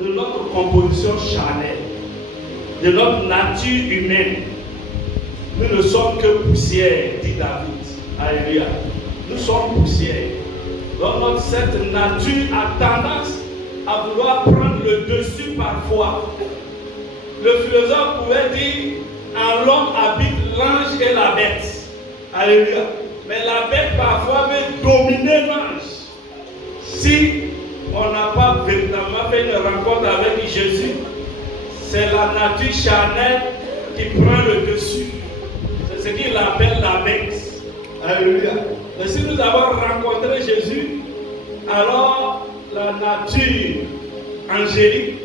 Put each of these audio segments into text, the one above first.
de notre composition charnelle, de notre nature humaine. Nous ne sommes que poussière, dit David. Alléluia. Nous sommes poussière. Donc cette nature a tendance à vouloir prendre le dessus parfois. Le philosophe pouvait dire, en l'homme habite l'ange et la bête. Alléluia. Mais la bête parfois veut dominer l'ange. Si on n'a pas véritablement fait une rencontre avec Jésus, c'est la nature charnelle qui prend le dessus. C'est ce qu'il appelle la bête. Alléluia. Mais si nous avons rencontré Jésus, alors la nature angélique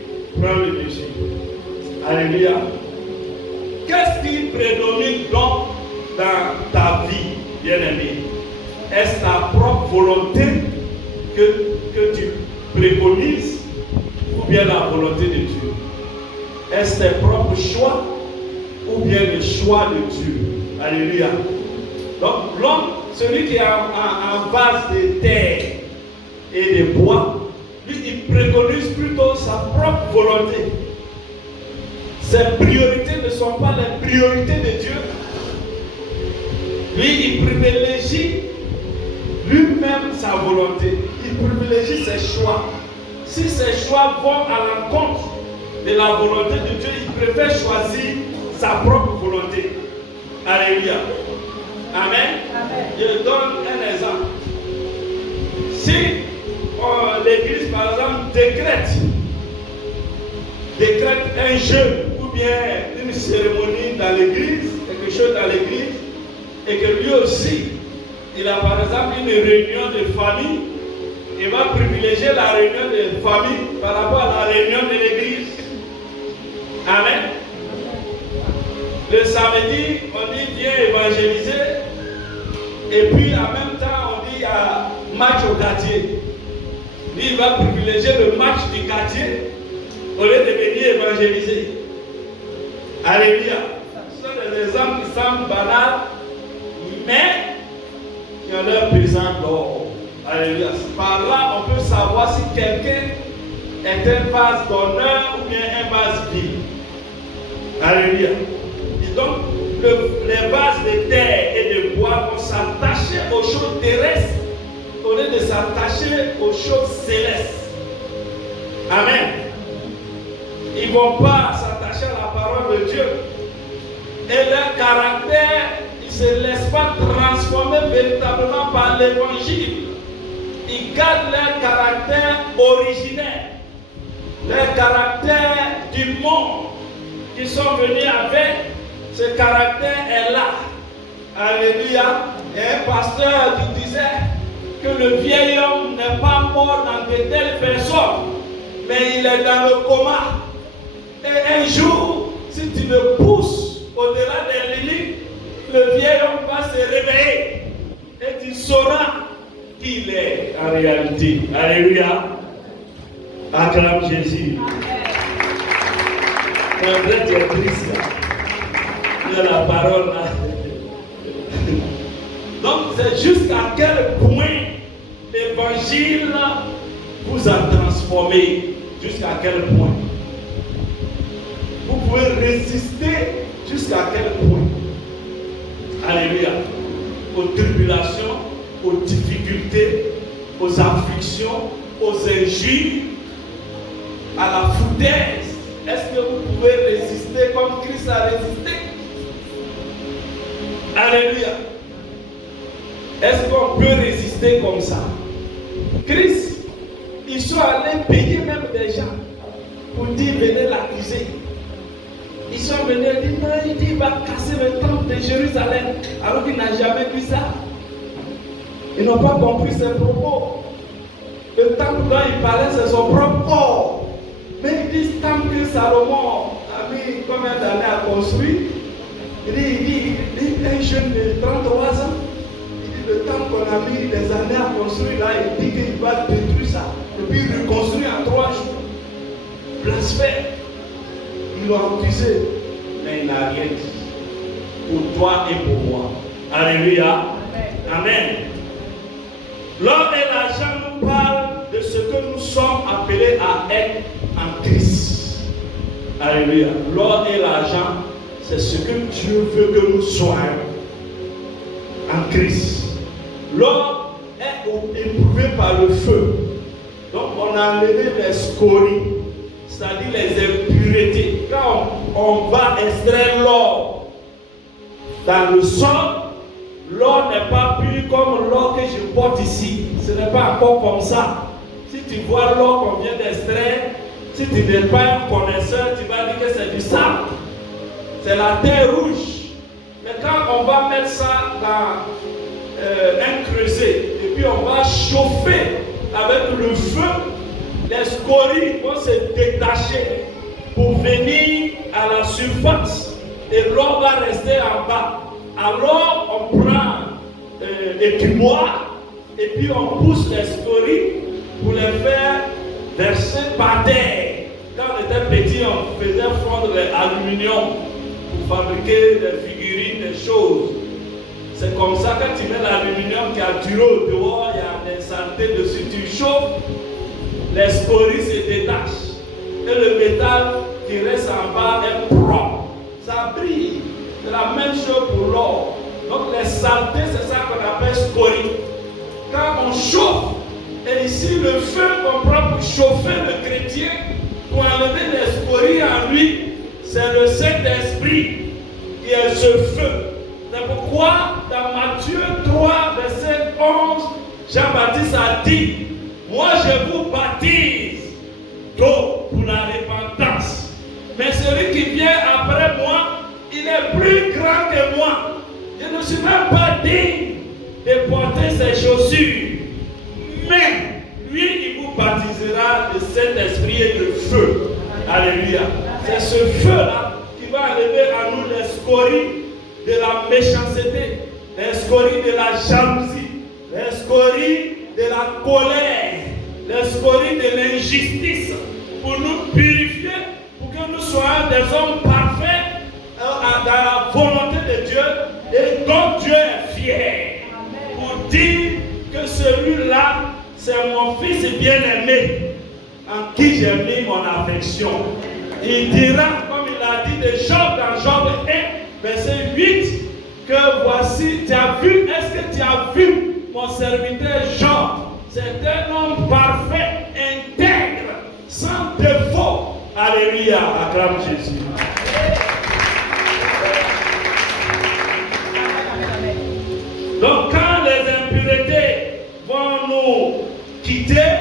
prend le dessus. Alléluia. Qu'est-ce qui prédomine donc dans ta vie, bien-aimé? Est-ce ta propre volonté que tu préconises ou bien la volonté de Dieu? Est-ce tes propres choix ou bien le choix de Dieu? Alléluia. Donc l'homme, celui qui est en vase de terre et de bois, lui il préconise plutôt sa propre volonté. Ses priorités ne sont pas les priorités de Dieu. Lui il privilégie lui-même sa volonté. Il privilégie ses choix. Si ses choix vont à l'encontre de la volonté de Dieu, il préfère choisir sa propre volonté. Alléluia. Amen. Amen. Je donne un exemple. Si l'église, par exemple, décrète un jeûne ou bien une cérémonie dans l'église, quelque chose dans l'église, et que lui aussi, il a par exemple une réunion de famille, il va privilégier la réunion de famille par rapport à la réunion de l'église. Amen. Le samedi, on dit viens évangéliser, et puis en même temps, on dit il y a match au quartier. Lui, il va privilégier le match du quartier au lieu de venir évangéliser. Alléluia. Ce sont des exemples qui semblent banals, mais qui ont leur pesant d'or. Alléluia. Par là, on peut savoir si quelqu'un est un vase d'honneur ou bien un vase vide. Alléluia. Et donc, les vases de terre et de bois vont s'attacher aux choses terrestres au lieu de s'attacher aux choses célestes. Amen. Ils ne vont pas s'attacher à la parole de Dieu. Et leur caractère, ils ne se laissent pas transformer véritablement par l'évangile. Ils gardent leur caractère originel, leur caractère du monde qu'ils sont venus avec. Ce caractère est là. Alléluia. Et un pasteur qui disait que le vieil homme n'est pas mort dans de telles personnes, mais il est dans le coma. Et un jour, si tu le pousses au-delà des limites, le vieil homme va se réveiller et tu sauras qui il est en réalité. Alléluia. Acclame Jésus. Quand tu es triste, il y a la parole là. Donc c'est jusqu'à quel point l'évangile vous a transformé. Jusqu'à quel point. Vous pouvez résister jusqu'à quel point. Alléluia. Aux tribulations, aux difficultés, aux afflictions, aux injures, à la foutaise. Est-ce que vous pouvez résister comme Christ a résisté? Alléluia. Est-ce qu'on peut résister comme ça? Christ, ils sont allés payer même des gens pour dire venez l'accuser. Ils sont venus et dire non, il dit il va casser le temple de Jérusalem alors qu'il n'a jamais vu ça. Ils n'ont pas compris ses propos. Le temple dont il parlait, c'est son propre corps. Mais ils disent tant que Salomon a mis combien d'années à construire, il dit un jeune de 33 ans, il dit le temps qu'on a mis des années à construire là, il dit qu'il va détruire ça, et puis reconstruire en 3 jours. Blasphème. Ils l'ont accusé, mais il n'a rien dit. Pour toi et pour moi. Alléluia. Amen. L'homme et l'argent nous parlent de ce que nous sommes appelés à être en Christ. Alléluia. L'or et l'argent, c'est ce que Dieu veut que nous soyons en Christ. L'or est éprouvé par le feu. Donc on a enlevé les scories, c'est-à-dire les impuretés. Quand on va extraire l'or dans le sol, l'or n'est pas pur comme l'or que je porte ici. Ce n'est pas encore comme ça. Si tu vois l'or qu'on vient d'extraire, si tu n'es pas un connaisseur, tu vas dire que c'est du sable. C'est la terre rouge. Mais quand on va mettre ça dans un creuset, et puis on va chauffer avec le feu, les scories vont se détacher pour venir à la surface. Et l'or va rester en bas. Alors on prend des fumoirs et puis on pousse les scories pour les faire verser par terre. Quand on était petit, on faisait fondre l'aluminium pour fabriquer des figurines, des choses. C'est comme ça, quand tu mets l'aluminium qui a duré au dehors, il y a des saletés dessus, tu chauffes, les scories se détachent. Et le métal qui reste en bas est propre. Ça brille. C'est la même chose pour l'or. Donc les saletés, c'est ça qu'on appelle scories. Quand on chauffe, et ici le feu qu'on prend pour chauffer le chrétien, pour enlever les scories en lui, c'est le Saint-Esprit qui est ce feu. C'est pourquoi dans Matthieu 3, verset 11, Jean-Baptiste a dit, moi je vous baptise d'eau pour la repentance. Mais celui qui vient après moi, il est plus grand que moi. Je ne suis même pas digne de porter ses chaussures. Mais lui, il vous baptisera de Saint-Esprit et de feu. Alléluia. C'est ce feu-là qui va enlever à nous les scories de la méchanceté, les scories de la jalousie, les scories de la colère, les scories de l'injustice, pour nous purifier, pour que nous soyons des hommes parfaits dans la volonté de Dieu et dont Dieu est fier. Pour dire que celui-là, c'est mon fils bien-aimé, en qui j'ai mis mon affection. Il dira, comme il a dit de Job dans Job 1, verset 8, que voici, tu as vu, est-ce que tu as vu mon serviteur Job? C'est un homme parfait, intègre, sans défaut. Alléluia, acclame Jésus. Donc quand les impuretés vont nous quitter,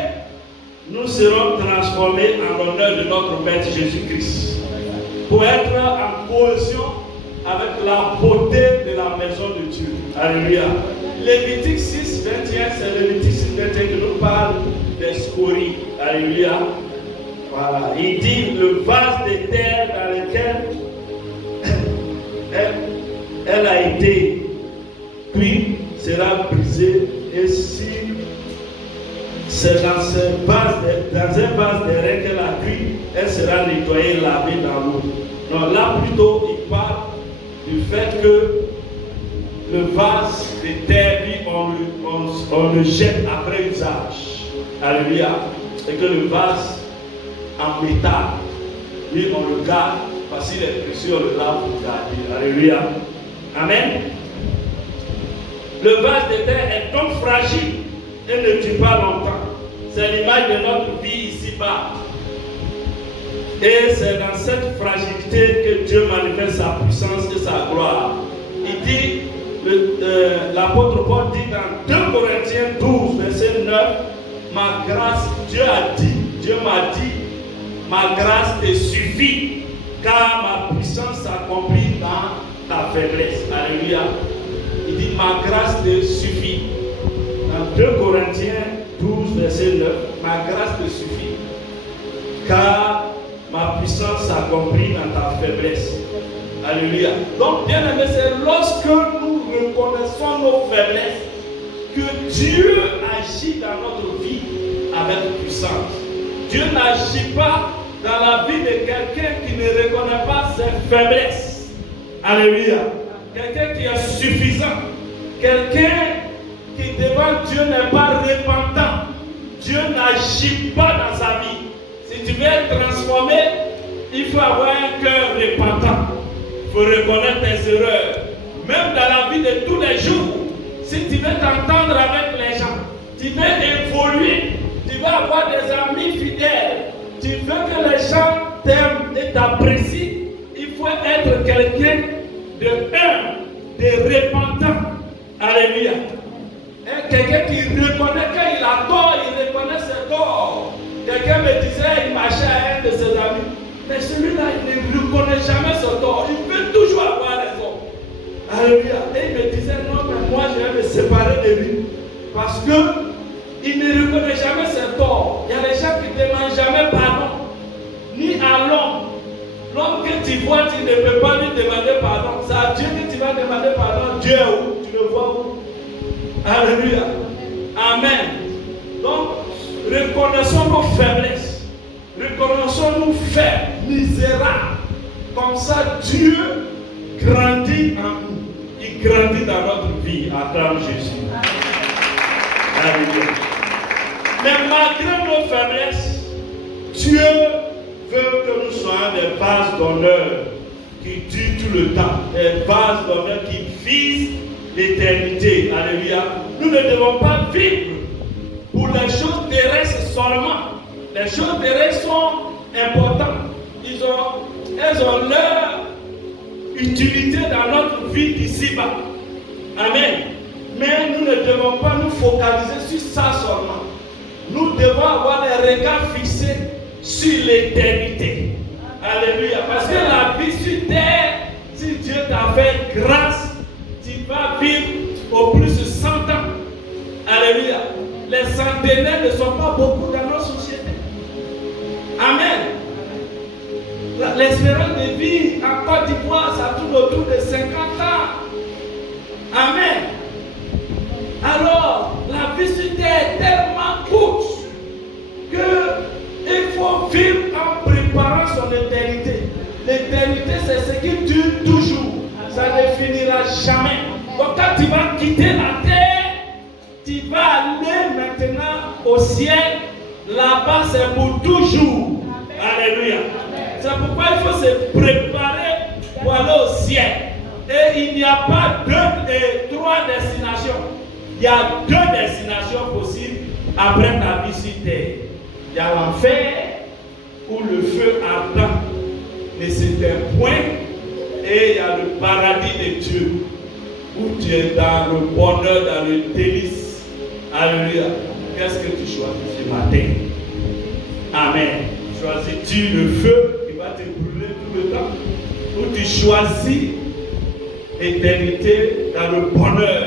nous serons transformés en l'honneur de notre Maître Jésus-Christ, pour être en cohésion avec la beauté de la maison de Dieu. Alléluia. Lévitique 6, 21, c'est Lévitique 6, 21 qui nous parle des scories. Alléluia. Voilà. Il dit le vase de terre dans lequel elle a été cuite sera brisé, et si c'est dans un vase d'airain qu'elle a cuit, elle sera nettoyée, lavée dans l'eau. Donc là plutôt il parle du fait que le vase de terre, lui, on le jette après usage. Alléluia. Et que le vase en métal, lui, on le garde, parce qu'il est précieux, on le lave pour garder. Alléluia. Amen. Le vase de terre est donc fragile et ne dure pas longtemps. C'est l'image de notre vie ici-bas. Et c'est dans cette fragilité que Dieu manifeste sa puissance et sa gloire. Il dit, l'apôtre Paul dit dans 2 Corinthiens 12, verset 9, ma grâce, Dieu m'a dit, ma grâce te suffit, car ma puissance s'accomplit dans ta faiblesse. Alléluia. Il dit, ma grâce te suffit. Dans 2 Corinthiens 12, verset 9, ma grâce te suffit, car ma puissance s'accomplit dans ta faiblesse. Alléluia. Donc, bien aimé, c'est lorsque nous reconnaissons nos faiblesses que Dieu agit dans notre vie avec puissance. Dieu n'agit pas dans la vie de quelqu'un qui ne reconnaît pas ses faiblesses. Alléluia. Quelqu'un qui est suffisant. Quelqu'un qui devant Dieu n'est pas repentant. Dieu n'agit pas dans sa vie. Si tu veux être transformé, il faut avoir un cœur repentant. Il faut reconnaître tes erreurs. Même dans la vie de tous les jours, si tu veux t'entendre avec les gens, tu veux évoluer, tu veux avoir des amis fidèles, tu veux que les gens t'aiment et t'apprécient, il faut être quelqu'un de humble, de repentant. Alléluia. Quelqu'un qui reconnaît qu'il a tort, il reconnaît ses torts. Quelqu'un me disait, il marchait à un de ses amis, mais celui-là, il ne reconnaît jamais son tort. Il veut toujours avoir raison. Alléluia. Et il me disait, non, mais moi, je vais me séparer de lui. Parce qu'il ne reconnaît jamais ses torts. Il y a des gens qui ne demandent jamais pardon. Ni à l'homme. L'homme que tu vois, tu ne peux pas lui demander pardon. C'est à Dieu que tu vas demander pardon. Dieu est où? Tu le vois où? Alléluia. Amen. Donc, reconnaissons nos faiblesses. Reconnaissons-nous faibles, misérables. Comme ça, Dieu grandit en nous. Il grandit dans notre vie à travers Jésus. Alléluia. Mais malgré nos faiblesses, Dieu veut que nous soyons des vases d'honneur qui durent tout le temps. Des vases d'honneur qui visent l'éternité. Alléluia. Nous ne devons pas vivre pour les choses terrestres seulement. Les choses terrestres sont importantes. Elles ont leur utilité dans notre vie d'ici-bas. Amen. Mais nous ne devons pas nous focaliser sur ça seulement. Nous devons avoir les regards fixés sur l'éternité. Alléluia. Parce que la vie sur terre, si Dieu t'a fait grâce, tu vas vivre au plus de 100 ans. Alléluia. Les centenaires ne sont pas beaucoup dans notre société. Amen. L'espérance de vie en Côte d'Ivoire, ça tourne autour de 50 ans. Amen. Alors, la vie sur terre est tellement courte qu'il faut vivre en préparant son éternité. L'éternité, c'est ce qui dure toujours. Ça ne finira jamais. Donc, quand tu vas quitter la terre, tu vas aller maintenant au ciel. Là-bas, c'est pour toujours. Alléluia. C'est pourquoi il faut se préparer pour aller au ciel. Et il n'y a pas deux et trois destinations. Il y a deux destinations possibles après ta vie sur terre. Il y a l'enfer où le feu ardent ne s'éteint point. Et il y a le paradis de Dieu où tu es dans le bonheur, dans le délice. Alléluia. Qu'est-ce que tu choisis ce matin? Amen. Choisis-tu le feu qui va te brûler tout le temps? Ou tu choisis l'éternité dans le bonheur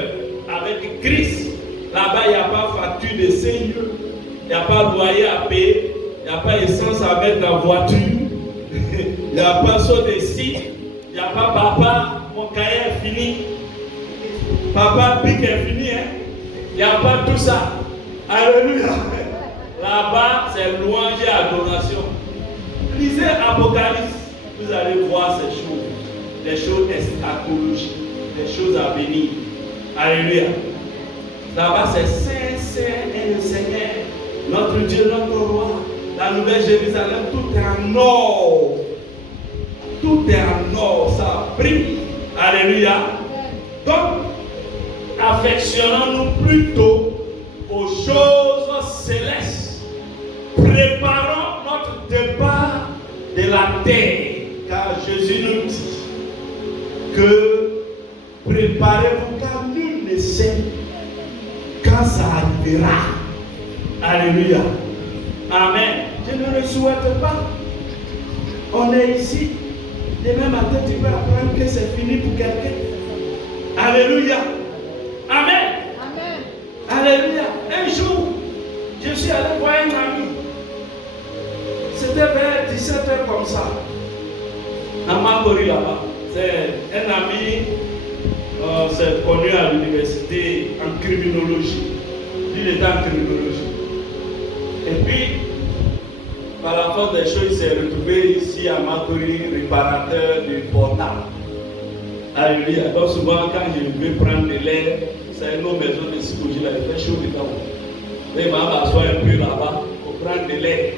avec Christ? Là-bas, il n'y a pas facture de Seigneur, il n'y a pas loyer à payer, il n'y a pas essence à mettre dans la voiture, il n'y a pas saut de scie, il n'y a pas papa, mon cahier est fini, papa, pique est fini, hein? Il n'y a pas tout ça. Alléluia. Là-bas, c'est louange et adoration. Lisez Apocalypse, vous allez voir ces choses, des choses eschatologiques, des choses à venir. Alléluia. Là-bas, c'est Saint, Saint et le Seigneur, notre Dieu, notre roi. La Nouvelle Jérusalem, tout est en or. Tout est en or, ça brille. Alléluia. Donc, affectionnons-nous plutôt aux choses célestes. Préparons notre départ de la terre, car Jésus nous dit que préparez-vous car nul ne sait quand ça arrivera. Alléluia. Amen. Je ne le souhaite pas. On est ici. Demain matin, tu peux apprendre que c'est fini pour quelqu'un. Alléluia. Amen. Amen. Alléluia. Un jour, je suis allé voir un ami. C'était vers 17h comme ça. À Makori là-bas. C'est un ami, c'est connu à l'université en criminologie. Il était en criminologie. Et puis, par la force des choses, il s'est retrouvé ici à Makori, réparateur du portable. Alléluia. Donc souvent, quand je veux prendre de l'air, c'est une autre maison de psychologie, là, il fait chaud dedans. Il va m'asseoir un peu là-bas pour prendre de l'air.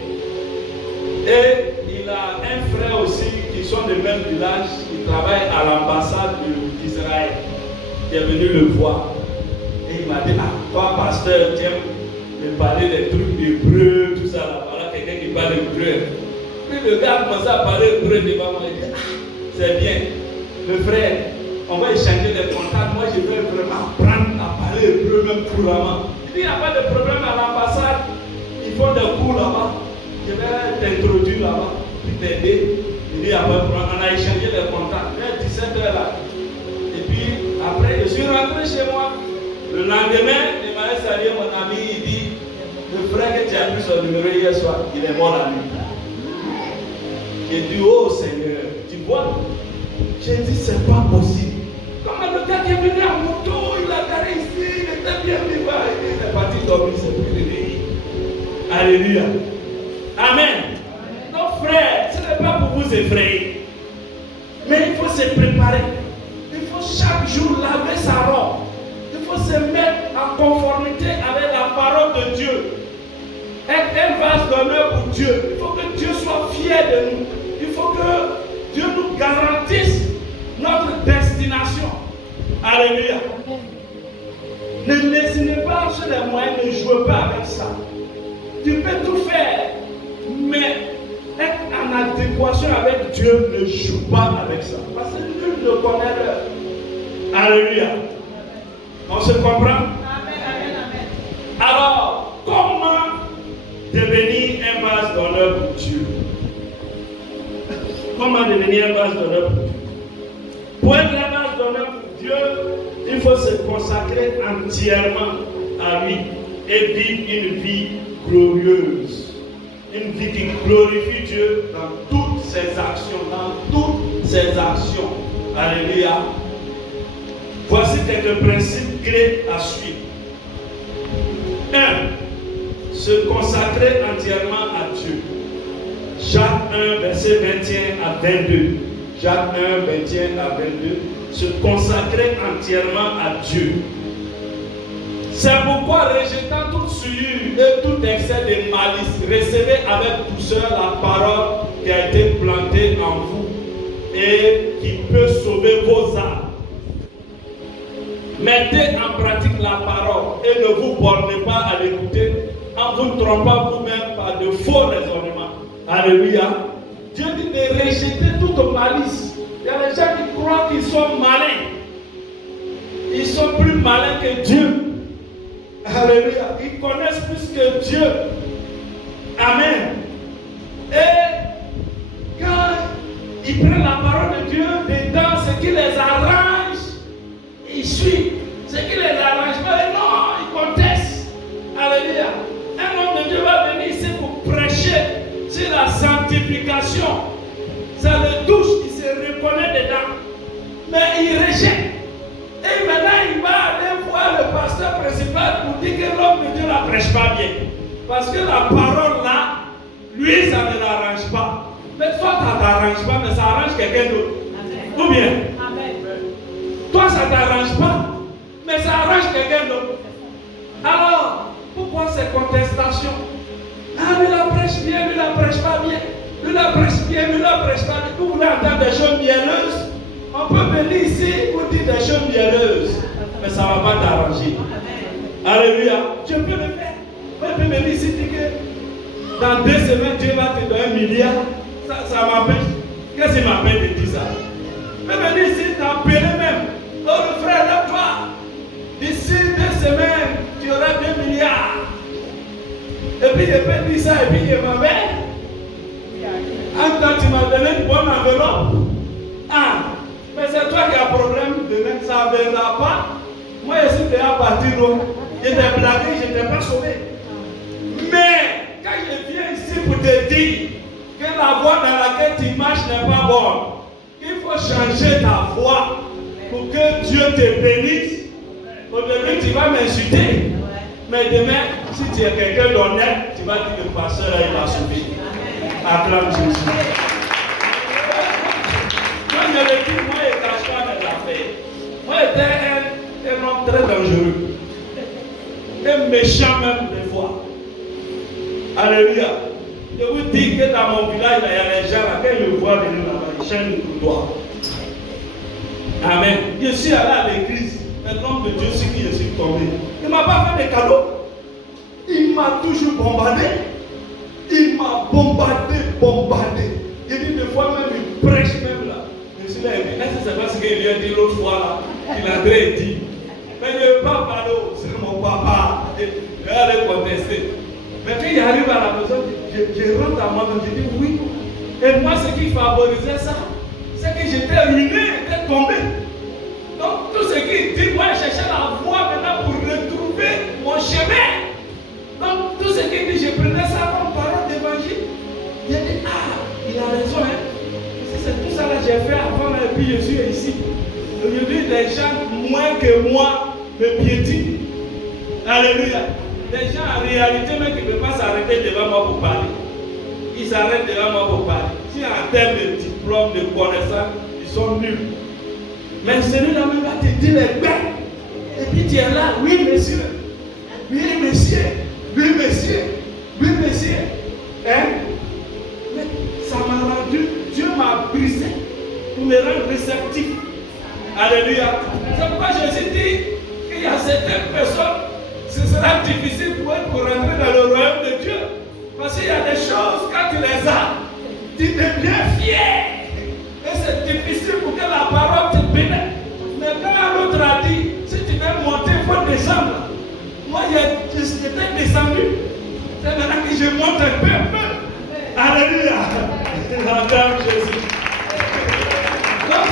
Et il a un frère aussi qui sont du même village, qui travaille à l'ambassade d'Israël. Il est venu le voir. Et il m'a dit, ah, toi pasteur, tu aimes me parler des trucs d'hébreu, tout ça là. Voilà quelqu'un qui parle hébreu. Puis le gars a commencé à parler hébreu devant moi. Il dit, ah, c'est bien. Le frère, on va échanger des contacts. Moi, je vais vraiment apprendre à parler hébreu même couramment. Il dit, il n'y a pas de problème à l'ambassade. Ils font des cours là-bas. Je vais t'introduire là-bas, puis t'aider. Il dit, il n'y a pas de problème. On a échangé des contacts. Vers 17h là. Et puis, après, je suis rentré chez moi. Le lendemain, il m'a salué mon ami, il dit, le frère que tu as pris son numéro hier soir, il est mort la nuit. J'ai dit, oh Seigneur, tu vois, j'ai dit, c'est pas possible. Comme le gars qui est venu en moto, il a garé ici, il était bien vivant, il est parti dormir, c'est plus réveillé. Alléluia. Amen. Donc frères, ce n'est pas pour vous effrayer, mais il faut se préparer. Il faut chaque jour laver sa robe. Il faut se mettre en conformité avec la parole de Dieu. Être un vase d'honneur pour Dieu. Il faut que Dieu soit fier de nous. Il faut que Dieu nous garantisse notre destination. Alléluia. Ne lésinez pas sur les moyens, ne jouez pas avec ça. Tu peux tout faire, mais être en adéquation avec Dieu, ne joue pas avec ça. Parce que nul ne connaît l'heure. Alléluia. On se comprend? Amen, amen, amen. Alors, comment devenir un vase d'honneur pour Dieu? Comment devenir un vase d'honneur pour Dieu? Pour être un vase d'honneur pour Dieu, il faut se consacrer entièrement à lui et vivre une vie glorieuse. Une vie qui glorifie Dieu dans toutes ses actions. Dans toutes ses actions. Alléluia. Voici quelques principes clés à suivre. 1. Se consacrer entièrement à Dieu. Jacques 1, verset 21 à 22. Jacques 1, 21 à 22. Se consacrer entièrement à Dieu. C'est pourquoi, rejetant toute souillure et tout excès de malice, recevez avec douceur la parole qui a été plantée en vous et qui peut sauver vos âmes. Mettez en pratique la parole et ne vous bornez pas à l'écouter en vous trompant vous-même par de faux raisonnements. Alléluia. Dieu dit de rejeter toute malice. Il y a des gens qui croient qu'ils sont malins. Ils sont plus malins que Dieu. Alléluia. Ils connaissent plus que Dieu. Amen. Et quand ils prennent la parole de Dieu dedans, ce qui les arrange, ils suivent. Ce qui les arrange pas, non, ils contestent. Alléluia. Un homme de Dieu va venir ici pour prêcher sur la sanctification. Ça le touche, il se reconnaît dedans. Mais il rejette. Et maintenant, il va aller voir le pasteur principal pour dire que l'homme de Dieu ne la prêche pas bien. Parce que la parole là, lui, ça ne l'arrange pas. Mais toi, ça ne t'arrange pas, mais ça arrange quelqu'un d'autre. Ou bien? Toi, ça ne t'arrange pas, mais ça arrange quelqu'un d'autre. Alors, pourquoi ces contestations? Ah, lui la prêche bien, lui la prêche pas bien. Lui la prêche bien, lui la prêche pas bien. Vous voulez entendre des choses mielleuses? On peut venir ici pour dire des choses mielleuses, mais ça ne va pas t'arranger. Alléluia. Tu peux le faire. On peut venir ici dire que dans 2 semaines, Dieu va te donner 1 milliard. Ça m'empêche. Qu'est-ce qui m'empêche de dire ça? Tu peux venir ici t'appeler même. Oh, le frère, lève-toi. D'ici 2 semaines, tu auras 2 milliards. Et puis, je peux dire ça, et puis, je m'en vais. En temps, tu m'as donné une bonne enveloppe. Ah, mais c'est toi qui as problème demain, ça ne viendra pas. Moi, je suis déjà parti, non. J'étais blagué, je n'étais pas sauvé. Mais, quand je viens ici pour te dire que la voie dans laquelle tu marches n'est pas bonne, il faut changer ta voie pour que Dieu te bénisse. Au début, tu vas m'insulter. Mais demain, si tu es quelqu'un d'honnête, tu vas dire que le pasteur là, il m'a sauvé. Acclame Jésus. Moi, je le dis, moi, je ne cache pas mes affaires. Moi, j'étais un homme très dangereux. Un méchant même des fois. Alléluia. Je vous dis que dans mon village, il y a les gens là, quand ils me voient venir là-bas, ils chaînent le couloir. Amen. Je suis allé à l'église. Un homme de Dieu, c'est qui je suis tombé. Il ne m'a pas fait des cadeaux. Il m'a toujours bombardé. Il m'a bombardé. Il dit des fois même, il prêche même là. Je suis là, est-ce que c'est parce qu'il lui a dit l'autre fois là, qu'il a dit. Mais il ne veut pas parler, c'est mon papa. Il va aller contester. Mais quand il arrive à la maison, je rentre à moi, je dis oui. Et moi, ce qui favorisait ça, c'est que j'étais ruiné, j'étais tombé. Donc, tout ce qu'il dit, moi, je cherchais la voie maintenant pour retrouver mon chemin. Donc, tout ce qu'il dit, je prenais ça comme parole d'évangile. Il a dit, il a raison, hein. C'est tout ça que j'ai fait avant, et puis je suis ici. Aujourd'hui, les gens, moins que moi, me piétinent. Alléluia. Les gens, en réalité, même qui ne peuvent pas s'arrêter devant moi pour parler. Ils s'arrêtent devant moi pour parler. Si en termes de diplôme, de connaissance, ils sont nuls. Mais celui-là même va te dire les bêtes. Et puis tu es là, oui monsieur. Oui monsieur. Oui monsieur. Oui monsieur. Hein? Mais ça m'a rendu, Dieu m'a brisé pour me rendre réceptif. Alléluia. C'est pourquoi Jésus dit qu'il y a certaines personnes, ce sera difficile pour elles pour rentrer dans le royaume de Dieu. Parce qu'il y a des choses, quand tu les as, tu deviens fier. Et c'est difficile pour que la parole te pénètre. Mais quand l'autre a dit, si tu veux monter, il faut descendre. Moi, j'étais descendu. C'est maintenant que je monte un peu. Alléluia. Madame Jésus. Donc,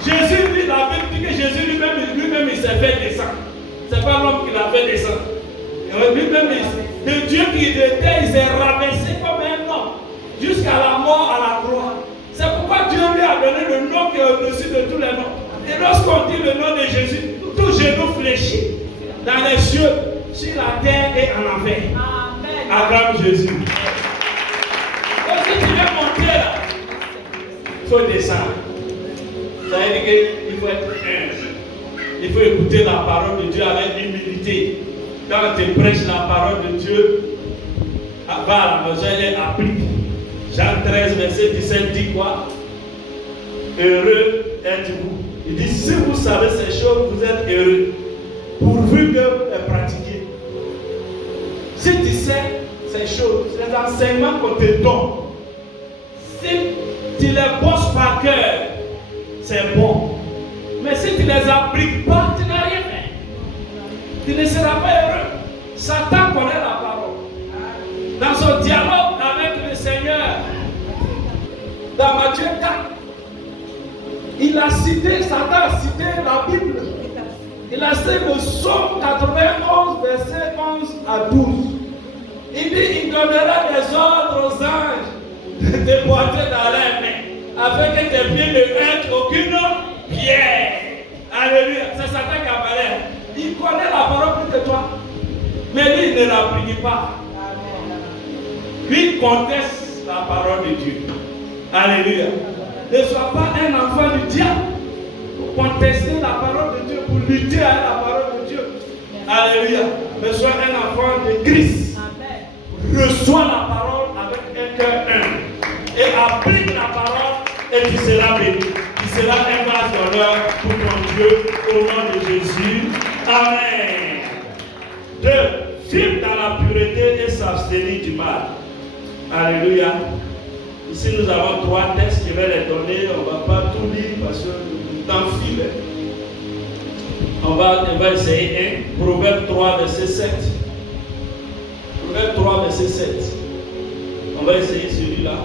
si Jésus dit, la Bible dit que Jésus lui-même, il s'est fait descendre. Ce n'est pas l'homme qui l'a fait descendre. Lui-même, de Dieu qui était, il s'est rabaissé comme un homme jusqu'à la mort à la croix. C'est pourquoi Dieu lui a donné le nom qui est au-dessus de tous les noms. Et lorsqu'on dit le nom de Jésus, tout genou fléchit dans les cieux, sur la terre et en enfer. Acclame Jésus. Donc si tu veux monter là, il faut descendre. Ça veut dire qu'il faut être humble. Il faut écouter la parole de Dieu avec humilité. Quand tu prêches la parole de Dieu, va à la maison et applique. Jean 13, verset 17 dit quoi? Heureux êtes-vous. Il dit, si vous savez ces choses, vous êtes heureux, pourvu que vous les pratiquiez. Si tu sais ces choses, les enseignements qu'on te donne, si tu les bosses par cœur, c'est bon. Mais si tu ne les appliques pas, tu n'as rien fait. Tu ne seras pas heureux. Satan connaît la parole. Dans son dialogue avec le Seigneur, dans Matthieu 4, il a cité, Satan a cité la Bible. Il a cité le psaume 91, verset 11 à 12. Il dit, il donnera des ordres aux anges de porter dans leurs mains, afin que tes pieds ne heurtent aucune pierre. Alléluia. C'est Satan qui apparaît. Il connaît la parole plus que toi. Mais lui, il ne l'applique pas. Lui, il conteste la parole de Dieu. Alléluia. Ne sois pas un enfant du diable pour contester la parole de Dieu, pour lutter avec la parole de Dieu. Alléluia. Mais sois un enfant de Christ. Reçois la parole avec un cœur humble. Et applique la parole et tu seras béni. Tu seras un vase d'honneur pour ton Dieu au nom de Jésus. Amen. 2. Vivre dans la pureté et s'abstenir du mal. Alléluia. Ici nous avons 3 textes, je vais les donner. On ne va pas tout lire parce que le temps file. On va essayer un. Proverbe 3, verset 7. Proverbe 3, verset 7. On va essayer celui-là.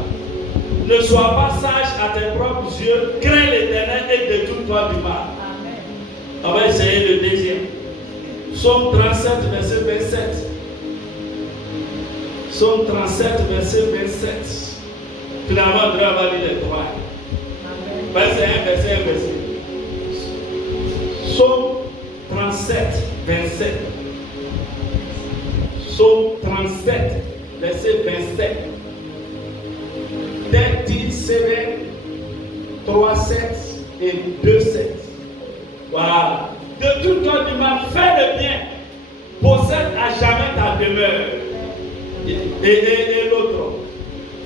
Ne sois pas sage à tes propres yeux, crains l'Éternel et détourne-toi du mal. Amen. On va essayer le deuxième. Psaume 37, verset 27. Psaume 37, verset 27. Finalement, on va lire les 3. Verset 1, verset 1, verset. Psaume 37, 27. Psaume 37, verset 27. Texte 7, 3, 7 et 2, 7. Voilà. De tout ton du mal, fais le bien. Possède à jamais ta demeure. Et l'autre.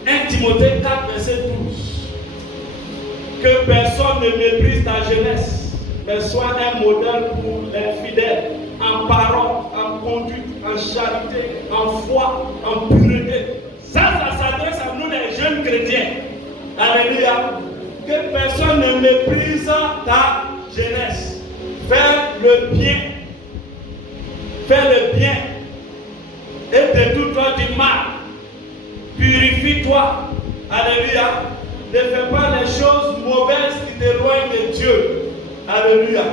1 Timothée 4, verset 12. Que personne ne méprise ta jeunesse, mais sois un modèle pour les fidèles, en parole, en conduite, en charité, en foi, en pureté. Ça s'adresse à nous les jeunes chrétiens. Alléluia. Que personne ne méprise ta jeunesse. Fais le bien. Fais le bien. Et détourne-toi du mal. Purifie-toi. Alléluia. Ne fais pas les choses mauvaises qui t'éloignent de Dieu. Alléluia.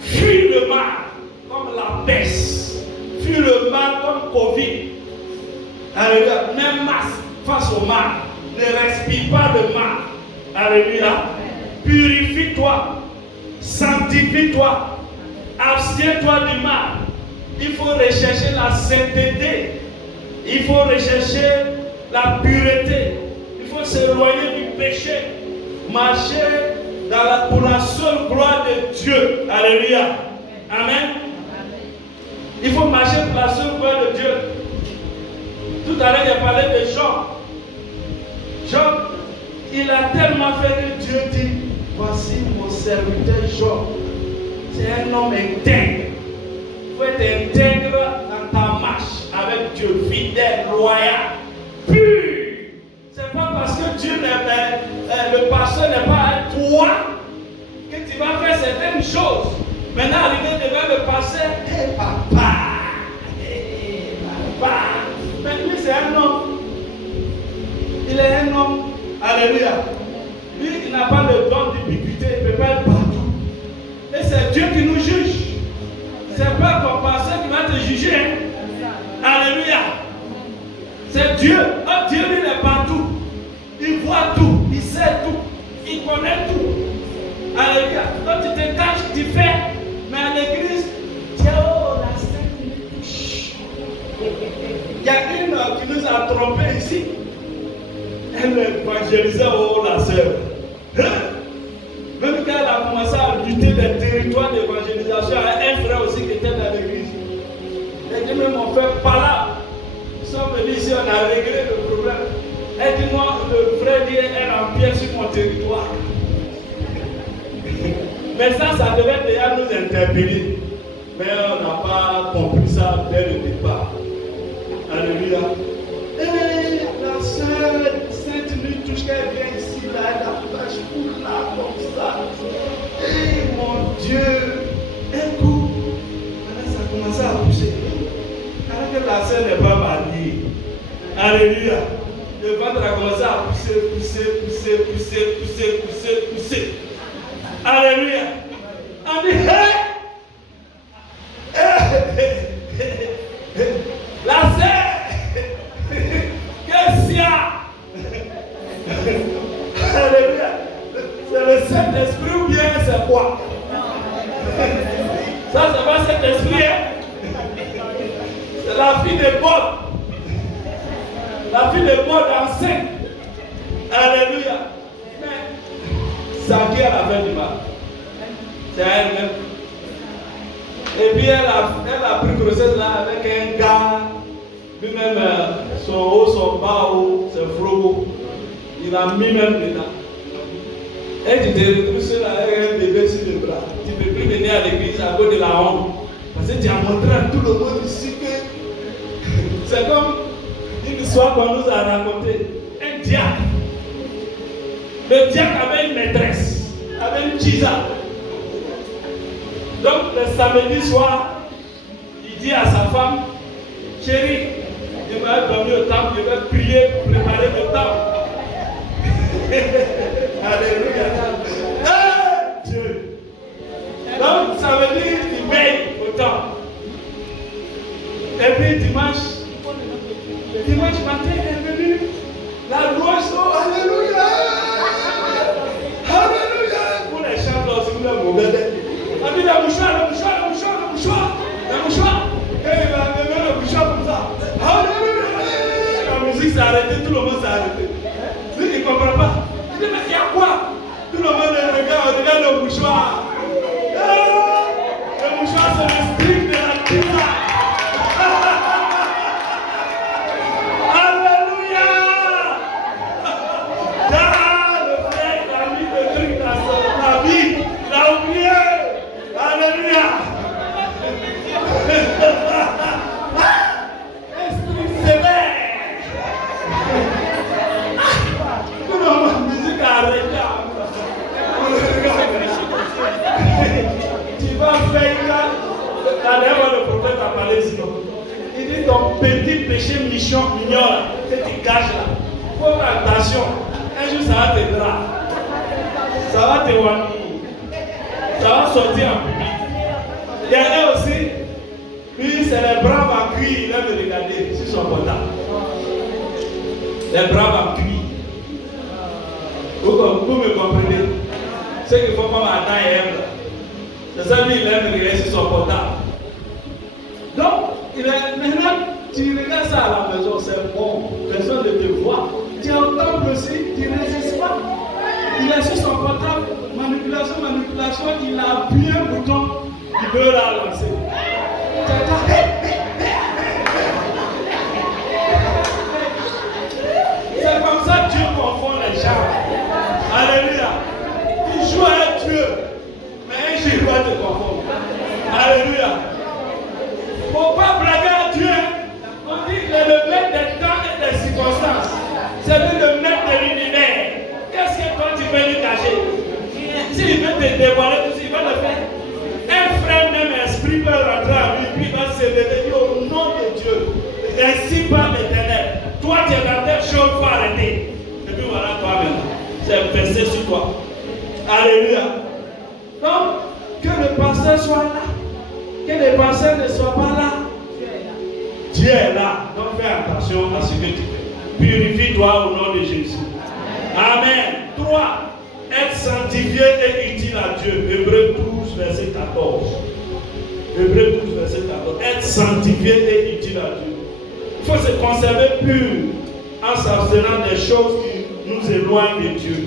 Fuis le mal comme la peste. Fuis le mal comme Covid. Alléluia. Même masque face au mal. Ne respire pas le mal. Alléluia. Purifie-toi. Sanctifie-toi. Abstiens-toi du mal. Il faut rechercher la sainteté. Il faut rechercher la pureté. Il faut s'éloigner du péché. Marcher pour la seule gloire de Dieu. Alléluia. Amen. Il faut marcher pour la seule gloire de Dieu. Tout à l'heure, il a parlé de Job. Job, il a tellement fait que Dieu dit, voici mon serviteur Job. C'est un homme intègre. Il faut être intègre dans ta marche avec Dieu, fidèle, loyal, pur. C'est pas parce que Dieu le pasteur n'est pas à toi que tu vas faire certaines choses. Maintenant, arrivé devant le pasteur, papa, papa. Mais lui, c'est un homme. Il est un homme. Alléluia. Lui, il n'a pas le don d'ubiquité. Il ne peut pas être partout. Et c'est Dieu qui nous juge. C'est pas ton pasteur qui va te juger. Alléluia. C'est Dieu. Oh, Dieu, il est partout. Il voit tout. Il sait tout. Il connaît tout. Alléluia. Quand tu te caches, tu fais. Mais à l'église, Dieu, oh, la sainte. Il y a une qui nous a trompés ici. Elle évangélisait, oh, la sœur. Même quand elle a commencé à lutter des territoires d'évangélisation, il y a un frère aussi qui était dans l'église. Elle dit, mais mon frère, pas là. Ils sont venus ici, on a réglé le problème. Elle dit, moi, le frère dit, elle empiète sur mon territoire. Mais ça devait déjà nous interpeller. Mais on n'a pas compris ça dès le départ. Alléluia. Et la sœur Sainte lui touche qu'elle vient ici, là, elle a flèche pour là, comme ça. Et mon Dieu, un coup, ça a commencé à pousser. Alors que la sœur n'est pas mariée. Alléluia. Le ventre a commencé à pousser. Alléluia. On dit, la sœur, qu'est-ce qu'il y a? Alléluia. C'est le Saint-Esprit ou bien c'est quoi? Ça, c'est pas Saint-Esprit, hein? C'est la fille de Paul. La fille de Paul enceinte. Alléluia. Mais ça qui a la fin du mal. C'est elle-même. Et puis elle a pris grossesse là avec un gars. Lui-même, son haut, son bas haut, c'est frogo. Il a mis même dedans. Et tu te retrouves seul avec un bébé sur le bras. Tu ne peux plus venir à l'église à cause de la honte. Parce que tu as montré à tout le monde ici que c'est comme une histoire qu'on nous a racontée. Un diacre. Le diacre avait une maîtresse, avait une tisa. Donc le samedi soir, il dit à sa femme, chérie, je vais dormir au temple, je vais prier pour préparer le temple. Alléluia. Hey, Dieu. Donc ça veut dire qu'il veille au temple. Et puis dimanche matin, il est venu. La louange, oh, alléluia. Alléluia. Pour les chants, là, c'est une mauvaise. On dit le mouchoir. Et il a levé le mouchoir comme ça. Alléluia. La musique s'est arrêtée, tout le monde s'est arrêté. péché mignon là, que tu caches là. Faut faire attention. Un jour, ça va te draper. Ça va te wani. Ça va sortir en public. Il y en a aussi, lui, c'est les braves en cuir. Il aime regarder sur son portable. Les braves en cuir. Vous me comprenez? Ce qu'il faut comme Adam et Ève. C'est ça, lui, il aime regarder sur son portable. Donc, maintenant, tu regardes ça à la maison, c'est bon. Personne ne te voit. Tu es en temple aussi, tu ne résistes pas. Il est sur son portable, manipulation, il a appuyé un bouton, il peut la lancer. C'est comme ça que Dieu confond les gens. Alléluia. Il joue à Dieu, mais un jour il va te confondre. Alléluia. Il ne faut pas blaguer à Dieu. On dit qu'il est le maître des temps et des circonstances. C'est lui le maître de l'univers. Qu'est-ce que toi tu veux lui cacher? S'il veut te dévoiler tout ça, il va le faire. Un frère même esprit peut rentrer à lui, puis il va se lever au nom de Dieu. Ainsi parle l'Éternel. Toi tu es dans telle chose, il faut arrêter. Et puis voilà toi-même. C'est versé sur toi. Alléluia. Donc, que le pasteur soit là. Que les pasteurs ne soient pas là. Dieu est là. Donc fais attention à ce que tu fais. Purifie-toi au nom de Jésus. Amen. 3. Être sanctifié et utile à Dieu. Hébreux 12, verset 14. Hébreux 12, verset 14. Être sanctifié et utile à Dieu. Il faut se conserver pur en s'abstenant des choses qui nous éloignent de Dieu.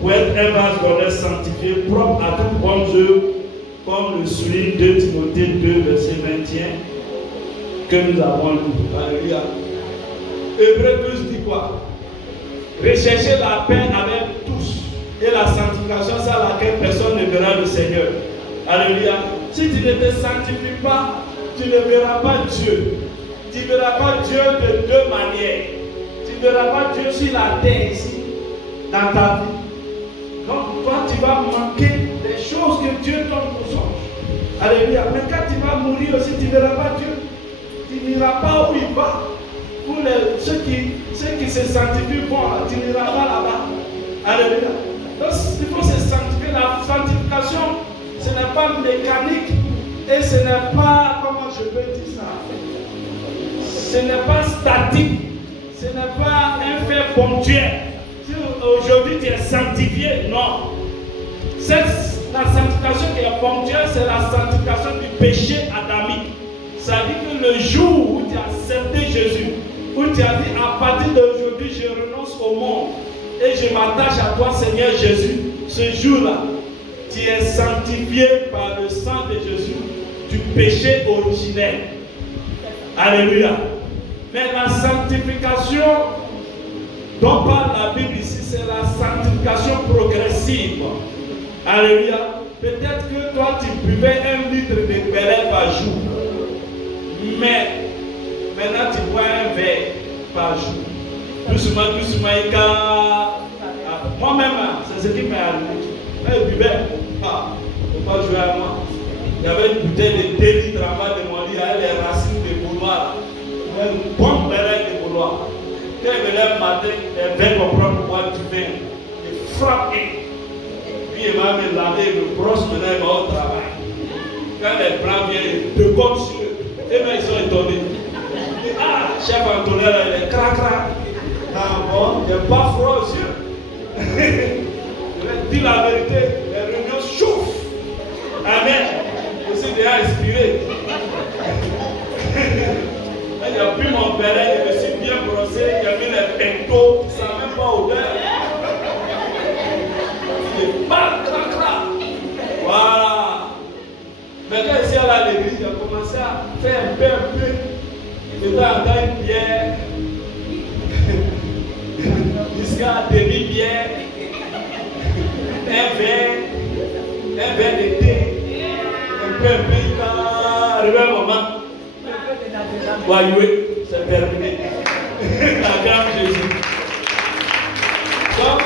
Pour être un vase d'honneur sanctifié, propre à toute bonne œuvre, comme le souligne 2 Timothée 2, verset 21, que nous avons lu. Alléluia. Hébreux 12 dit quoi? Recherchez la paix avec tous et la sanctification sans laquelle personne ne verra le Seigneur. Alléluia. Si tu ne te sanctifies pas, tu ne verras pas Dieu. Tu ne verras pas Dieu de deux manières. Tu ne verras pas Dieu sur la terre ici, dans ta vie. Donc toi tu vas manquer des choses que Dieu donne aux anges. Alléluia. Mais quand tu vas mourir aussi, tu ne verras pas Dieu. Tu n'iras pas où il va. Pour ceux qui se sanctifient, bon, tu n'iras pas là-bas. Alléluia. Donc il faut se sanctifier. La sanctification, ce n'est pas mécanique. Et ce n'est pas, comment je peux dire ça? Ce n'est pas statique. Ce n'est pas un fait ponctuel. Si aujourd'hui tu es sanctifié, non. La sanctification qui est ponctuelle, c'est la sanctification du péché adamique. Ça dit que le jour où tu as accepté Jésus, où tu as dit à partir d'aujourd'hui je renonce au monde et je m'attache à toi Seigneur Jésus, ce jour-là, tu es sanctifié par le sang de Jésus du péché originel. Alléluia. Mais la sanctification dont parle la Bible ici, c'est la sanctification progressive. Alléluia. Peut-être que toi tu buvais 1 litre de Perrier par jour. Mais maintenant tu bois un verre par jour. Doucement, moi-même, c'est ce qui m'est arrivé. Je buvais, il ne faut pas jouer à moi. Il y avait une bouteille de 2 litres en bas de mon lit avec les racines de bouloir. Un bon Perrier de bouloir. Quand il me lève le matin, les verres comprennent pour boire du vin. Il frappe. Puis il va me laver, il me brosse, maintenant il va au travail. Quand les blancs viennent, ils te collent sur eux. Et bien ils sont étonnés. Ah, chef Antonio, il est crac. Ah bon, il n'est pas froid aux yeux. Je vais dire la vérité, les réunions chauffent. Amen. Je suis déjà inspiré. Il a pris mon béret, je me suis bien brossé, il a mis les pectos, ça n'a même pas odeur. Il est pas crac. Voilà. Mais quand ici à l'église, il a commencé à faire un peu. Il était en train une bière, jusqu'à demi-bière, un verre de thé, un peu, quand arrivé un moment. Voyez, c'est terminé. La grâce de Jésus. Donc,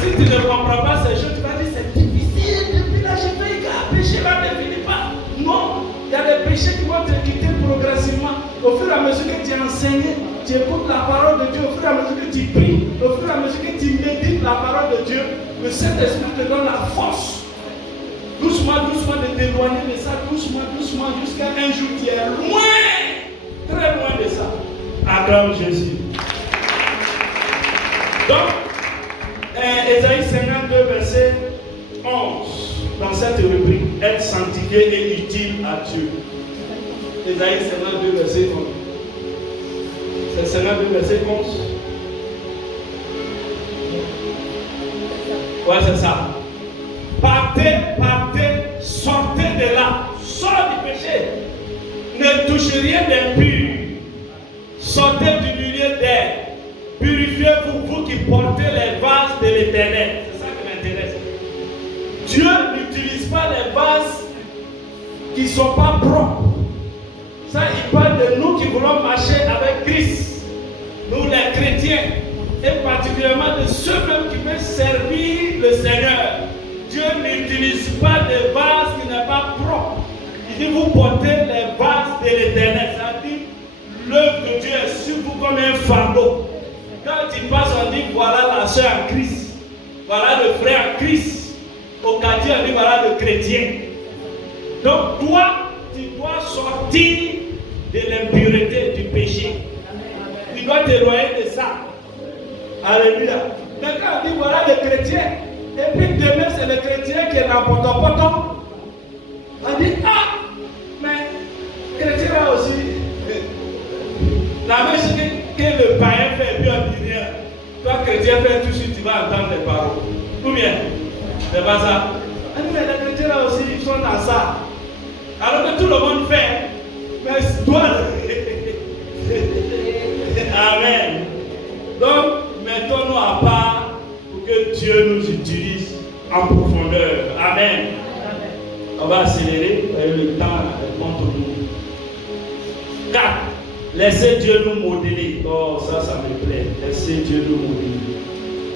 si tu ne comprends pas ces choses, tu vas dire c'est difficile. Depuis là, j'ai fait un péché là ne finit pas. Non, il y a des péchés qui vont te quitter progressivement. Au fur et à à mesure que tu es enseigné, tu écoutes la parole de Dieu, au fur et à mesure que tu pries, au fur et à mesure que tu médites la parole de Dieu, le Saint-Esprit te donne la force. Doucement, doucement de t'éloigner de ça, doucement, doucement, jusqu'à un jour tu es loin, très loin de ça. Acclame Jésus. Donc, Ésaïe 52, verset 11, dans cette rubrique, être sanctifié et utile à Dieu. Ésaïe 52, verset 11. C'est 52, verset 11. Ouais, c'est ça. Partez, partez, sortez de là. Sors du péché. Ne touchez rien d'impur. Sortez du milieu d'elle. Purifiez-vous, vous qui portez les vases de l'Éternel. C'est ça qui m'intéresse. Dieu n'utilise pas les vases qui ne sont pas propres. Ça, il parle de nous qui voulons marcher avec Christ. Nous, les chrétiens. Et particulièrement de ceux-mêmes qui veulent servir le Seigneur. Dieu n'utilise pas des vases qui n'est pas propres. Il dit, vous portez les vases de l'Éternel. Ça dit, l'œuvre de Dieu est sur vous comme un fardeau. Quand il passe, on dit, voilà la soeur en Christ. Voilà le frère en Christ. Au quartier, on dit, voilà le chrétien. Donc, toi, tu dois sortir de l'impureté, du péché. Tu dois t'éloigner de ça. Alléluia. Maintenant, on dit, voilà le chrétien. Et puis demain, c'est le chrétien qui est dans poto-poto. On dit, ah, mais chrétien là aussi. La même chose que le païen fait, puis on dit rien. Toi, chrétien, fais tout de suite, tu vas entendre les paroles. Ou bien, c'est pas ça. On dit, mais les chrétiens là aussi, ils sont dans ça. Alors que tout le monde fait, mais toi, amen. Donc, mettons-nous à part pour que Dieu nous utilise en profondeur. Amen. On va accélérer, le temps est contre nous. 4. Laissez Dieu nous modeler. Oh, ça me plaît. Laissez Dieu nous modeler.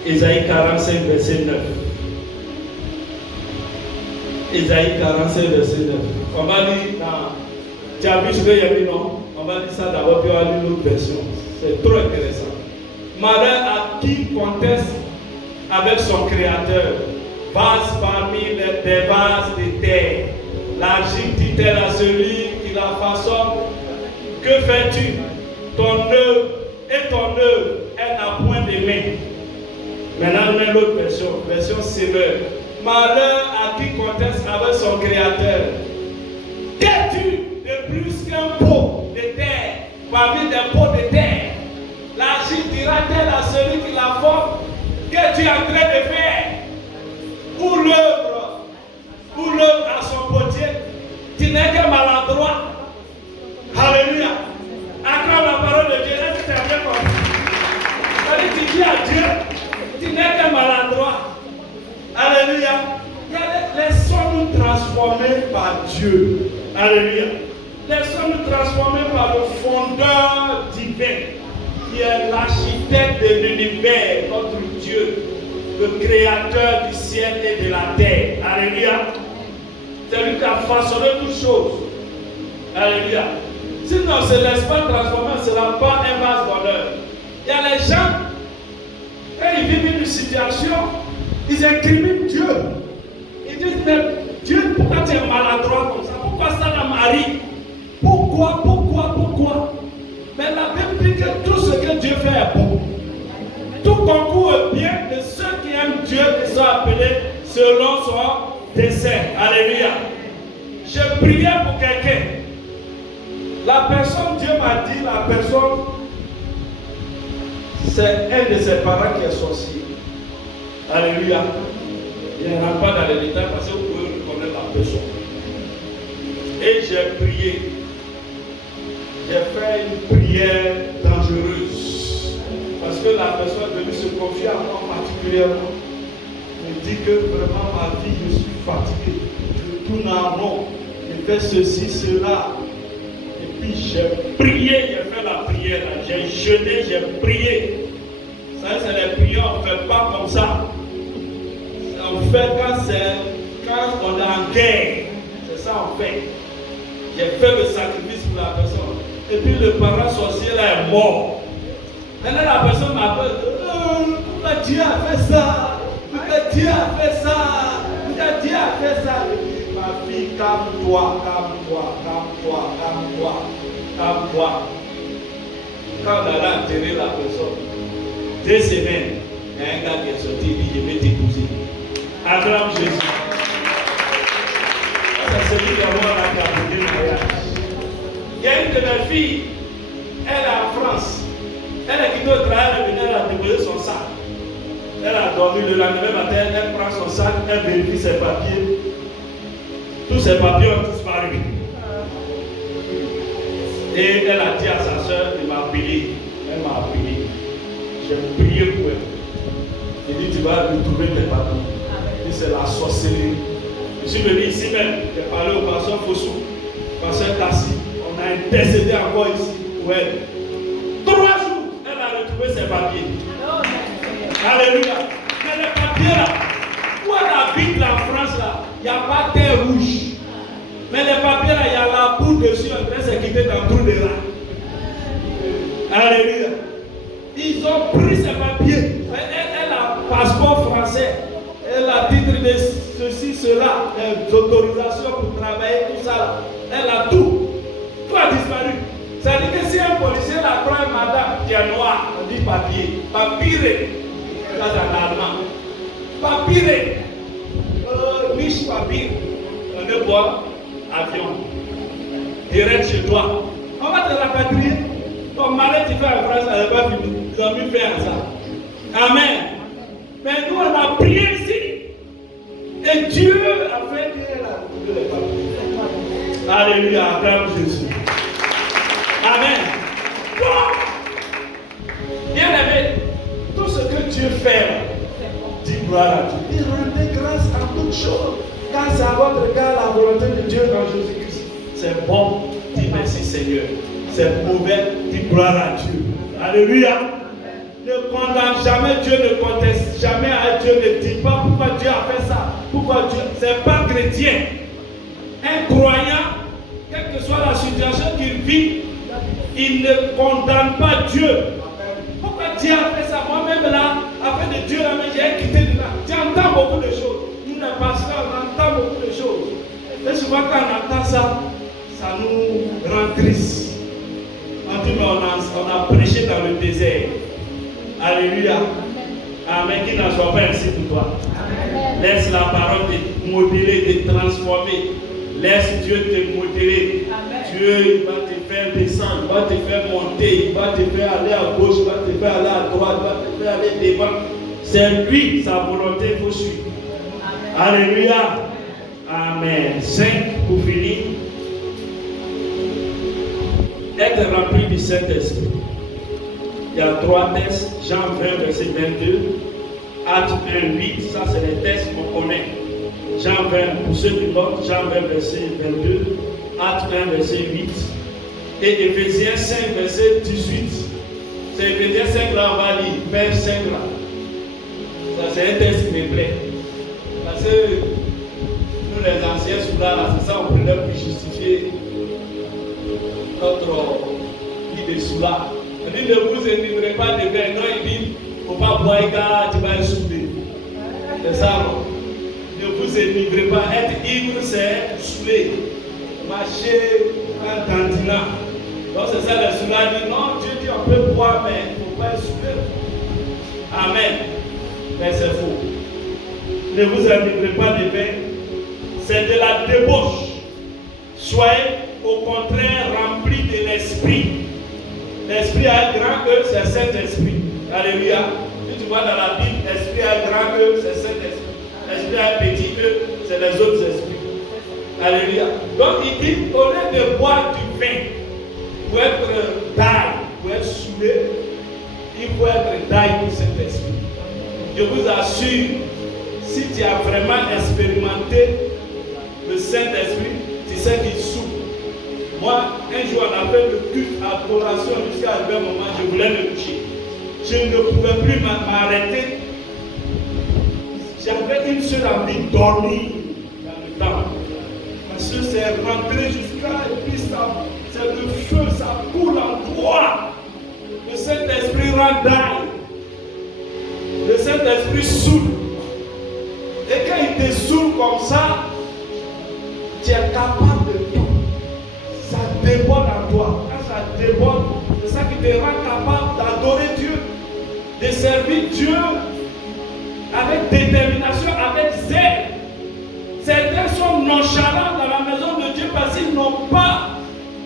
Ésaïe 45, verset 9. Ésaïe 45, verset 9. On va lire dans... Tu as vu ce qu'il y a dit, non? On va lire ça d'abord, puis on va lire l'autre version. C'est trop intéressant. Malheur à qui conteste avec son créateur, vase parmi des vases de terre. L'argile dit-elle à celui qui la façonne, que fais-tu? Ton œuvre elle n'a point de main. Maintenant, on a l'autre version, version Sévère. Malheur à qui conteste avec son créateur. Qu'es-tu de plus qu'un pot de terre parmi des pots de terre? L'argile dira-t-elle à celui qui la forme, que tu es en train de faire? Ou l'œuvre à son potier, tu n'es que maladroit. Alléluia. Acclame la parole de Dieu. Est-ce que tu as bien compris? C'est-à-dire, tu dis à Dieu, tu n'es que maladroit. Alléluia. Laissons-nous transformer par Dieu. Alléluia. Laissons-nous transformer par le fondeur divin, qui est l'architecte de l'univers, notre Dieu, le créateur du ciel et de la terre. Alléluia. C'est lui qui a façonné toutes choses. Alléluia. Si on ne se laisse pas transformer, on ne sera pas un vase d'honneur. Il y a les gens, quand ils vivent une situation, ils incriminent Dieu. Ils disent, mais Dieu, pourquoi tu es maladroit comme ça? Pourquoi ça m'arrive? Pourquoi? Mais la Bible dit que tout ce que Dieu fait est bon. Tout concourt bien de ceux qui aiment Dieu, qui sont appelés selon son dessein. Alléluia. Je priais pour quelqu'un. La personne, Dieu m'a dit, la personne, c'est un de ses parents qui est sorcier. Alléluia. Il ne rentre pas dans les détails parce que vous pouvez reconnaître la personne. Et j'ai prié. J'ai fait une prière dangereuse. Parce que la personne est venue se confier à moi particulièrement. Me dit que vraiment ma vie, je suis fatigué. Je tourne en rond. Je fais ceci, cela. Et puis j'ai prié, j'ai fait la prière. J'ai jeûné, j'ai prié. Ça, c'est les prières, on ne fait pas comme ça. On fait quand on est en guerre. C'est ça on fait. J'ai fait le sacrifice pour la personne. et puis le parent sorcier là est mort. Maintenant la personne m'appelle, pourquoi Dieu a fait ça? Pourquoi Dieu a fait ça? Pourquoi Dieu a fait ça? Je dis, ma fille, calme-toi, calme-toi, calme-toi, calme-toi, calme-toi. Quand on allait enterrer la personne, 2 semaines, il y a un gars qui est sorti, il dit, je vais t'épouser. Acclame Jésus. C'est celui qui a apporté le mariage. Il y a une de mes filles, elle est en France. Elle a quitté le travail, elle est venue, elle a déposé son sac. Elle a dormi le lendemain matin, elle prend son sac, elle vérifie ses papiers. Tous ses papiers ont disparu. Et elle a dit à sa soeur, elle m'a appelé. Elle m'a appelé. J'ai prié pour elle. Il dit, tu vas retrouver tes papiers. Il dit, c'est la sorcellerie. Je suis venu ici même, j'ai parlé au pasteur Fossou, pasteur Kassi. On a intercédé encore ici pour elle. 3 jours, elle a retrouvé ses papiers. Alléluia. Mais les papiers là, où elle habite en France là, il n'y a pas de terre rouge. Mais les papiers là, il y a la boue dessus en train de s'équiper dans le trou de là. Alléluia. Ils ont pris ses papiers. Elle a un passeport français. Elle a titre de ceci, cela, des autorisations pour travailler, tout ça là. Elle a tout. Tout a disparu. Ça veut dire que si un policier la prend une madame qui est noire, on dit papier. Papier. Ça c'est en allemand. Papier. Riche papier. On est boire avion. Direct chez toi. On va te rapatrier. Ton mari tu fais en France, elle n'est pas finie. Ils ont mis faire ça. Amen. Mais nous on a prié ici. Et Dieu a fait qu'elle a trouvé les papiers. Alléluia. Acclame Jésus. Amen. Donc, bien aimé, tout ce que Dieu fait, dis gloire à Dieu. Et rendez grâce à toutes choses. Car c'est à votre égard la volonté de Dieu dans Jésus-Christ. C'est bon, dis merci Seigneur. C'est mauvais, dis gloire à Dieu. Alléluia. Ne condamne jamais Dieu, ne conteste jamais à Dieu, ne dis pas pourquoi Dieu a fait ça. Pourquoi Dieu, c'est pas chrétien. Un croyant, quelle que soit la situation qu'il vit, il ne condamne pas Dieu. Pourquoi Dieu a fait ça? Moi-même là, après de Dieu, là, j'ai quitté de là. Tu entends beaucoup de choses. Nous, les pasteurs, on entend beaucoup de choses. Et souvent, quand on entend ça, ça nous rend triste. On dit, mais on a prêché dans le désert. Alléluia. Amen. Qu'il n'en soit pas ainsi pour toi. Amen. Laisse la parole te modeler, te transformer. Laisse Dieu te modeler. Amen. Dieu va te faire descendre, va te faire monter, il va te faire aller à gauche, il va te faire aller à droite, il va te faire aller devant. C'est lui, sa volonté, il faut suivre. Amen. Alléluia. Amen. 5 pour finir. Être rempli du Saint-Esprit. Il y a 3 textes. Jean 20, verset 22. Acte 1, 8. Ça, c'est les textes qu'on connaît. Jean 20, pour ceux qui notent, Jean 20, verset 22. Acte 1, verset 8. Et Éphésiens 5, verset 18. C'est Éphésiens 5 là, on va lire. Vers 5 là. Ça, c'est un texte qui me plaît. Parce que nous, les anciens soldats, là, c'est ça, on prenait pour justifier notre vie de soula. Il dit ne vous enivrez pas de vin. Non, il dit il ne faut pas boire car tu vas saouler. C'est ça, non? Ne vous enivrez pas. Être ivre, c'est saouler. Marcher en tantinant. Donc c'est ça, les soulats disent non, Dieu dit on peut boire, mais il ne faut pas être saoulé. Amen. Mais c'est faux. Ne vous enivrez pas de vin. C'est de la débauche. Soyez au contraire remplis de l'esprit. L'esprit a un grand E, c'est Saint-Esprit. Alléluia. Si tu vois dans la Bible, l'esprit a un grand E, c'est Saint-Esprit. L'esprit a un petit E, c'est les autres esprits. Alléluia. Donc il dit, au lieu de boire du vin, pour être d'ail, pour être saoulé, il faut être d'ail pour Saint-Esprit. Je vous assure, si tu as vraiment expérimenté le Saint-Esprit, tu sais qu'il souffle. Moi, un jour, on a fait le culte, adoration, jusqu'à un moment, je voulais me coucher. Je ne pouvais plus m'arrêter. J'avais une seule envie de dormir dans le temps. Parce que c'est rentré jusqu'à, et puis ça, c'est le feu, ça coule rend dingue, le Saint-Esprit saoule. Et quand il te saoule comme ça, tu es capable de tout. Ça déborde en toi. Quand ça déborde, c'est ça qui te rend capable d'adorer Dieu, de servir Dieu avec détermination, avec zèle. Certains sont nonchalants dans la maison de Dieu parce qu'ils n'ont pas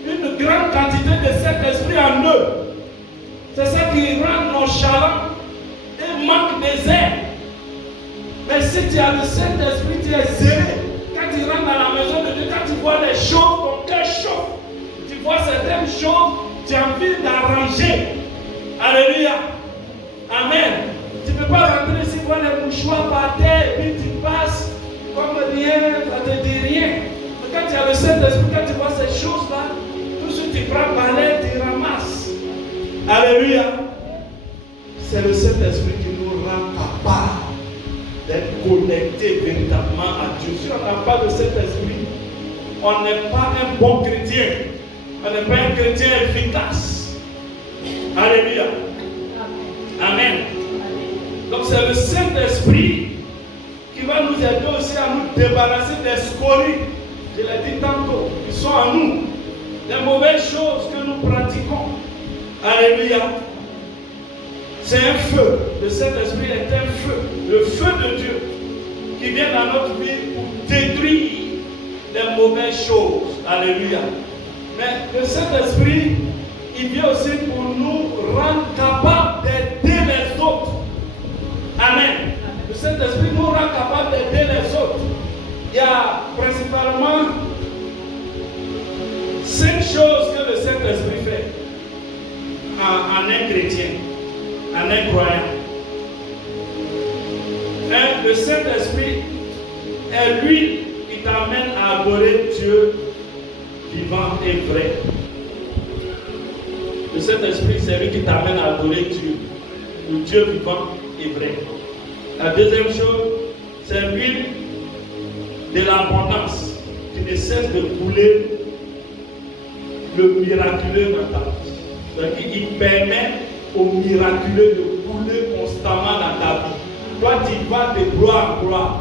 une grande quantité de Saint-Esprit en eux. C'est ça qui rend nonchalant et manque de zèle. Mais si tu as le Saint-Esprit, tu es zélé. Quand tu rentres dans la maison de Dieu, quand tu vois les choses, ton cœur chauffe. Tu vois certaines choses, tu as envie d'arranger. Alléluia. Amen. Tu ne peux pas rentrer ici, voir les mouchoirs par terre, et puis tu passes comme rien, ça ne te dit rien. Mais quand tu as le Saint-Esprit, quand tu vois ces choses-là, tout ce que tu prends balai, tu ramasses. Alléluia. C'est le Saint-Esprit qui nous rend capables d'être connectés véritablement à Dieu. Si on n'a pas le Saint-Esprit, on n'est pas un bon chrétien. On n'est pas un chrétien efficace. Alléluia. Amen. Donc c'est le Saint-Esprit qui va nous aider aussi à nous débarrasser des scories. Je l'ai dit tantôt, qui sont en nous. Des mauvaises choses que nous pratiquons. Alléluia. C'est un feu. Le Saint-Esprit est un feu. Le feu de Dieu qui vient dans notre vie pour détruire les mauvaises choses. Alléluia. Mais le Saint-Esprit, il vient aussi pour nous rendre capables d'aider les autres. Amen. Le Saint-Esprit nous rend capables d'aider les autres. Il y a principalement 5 choses que le Saint-Esprit fait en un chrétien, en un croyant. Le Saint-Esprit est lui qui t'amène à adorer Dieu vivant et vrai. Le Saint-Esprit, c'est lui qui t'amène à adorer Dieu, le Dieu vivant et vrai. La deuxième chose, c'est l'huile de l'abondance qui ne cesse de couler le miraculeux dans ta vie. Donc il permet au miraculeux de couler constamment dans ta vie. Toi, tu vas de gloire en gloire,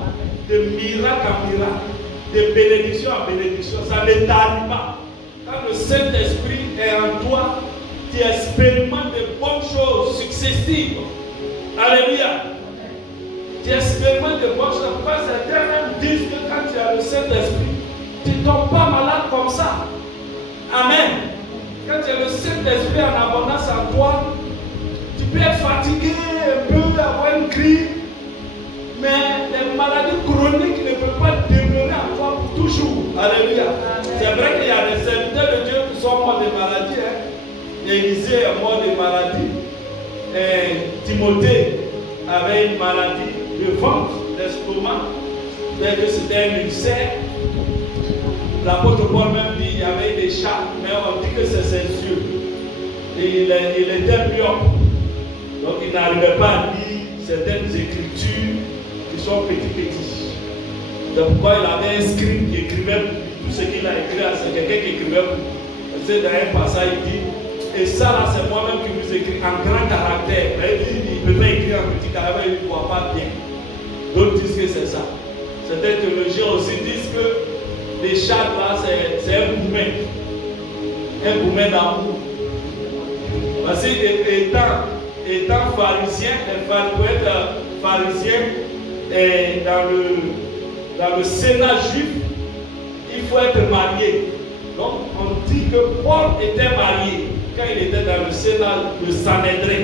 de miracle en miracle, de bénédiction en bénédiction. Ça ne t'arrive pas. Quand le Saint-Esprit est en toi, tu expérimentes de bonnes choses successives. Alléluia. Tu expérimentes de bonnes choses. Pourquoi certains même disent que quand tu as le Saint-Esprit, tu ne tombes pas malade comme ça. Amen. Quand tu as le Saint-Esprit en abondance en toi, tu peux être fatigué, un peu, avoir une crise, mais les maladies chroniques ne peuvent pas demeurer en toi pour toujours. Alléluia. C'est vrai qu'il y a des serviteurs de Dieu qui sont morts de maladies. Élisée est mort de maladie. Et Timothée avait une maladie de ventre, d'estomac. Dès que c'était un ulcère, l'apôtre Paul même dit qu'il y avait des chats, mais on dit que c'est ses yeux. Et il était myope. Donc il n'arrivait pas à lire certaines écritures qui sont petites. Donc pourquoi il avait un scribe qui écrivait tout ce qu'il a écrit, c'est quelqu'un qui écrivait pour. C'est dans un passage, il dit, et ça là c'est moi-même qui vous écris en grand caractère. Il ne peut pas écrire en petit caractère, il ne voit pas bien. D'autres disent que c'est ça. Certains théologiens aussi disent que les chats là c'est un boumet. Un boumet d'amour. Parce qu'étant pharisien, pour être pharisien dans le Sénat juif, il faut être marié. Donc on dit que Paul était marié quand il était dans le Sénat de Sanhédrin.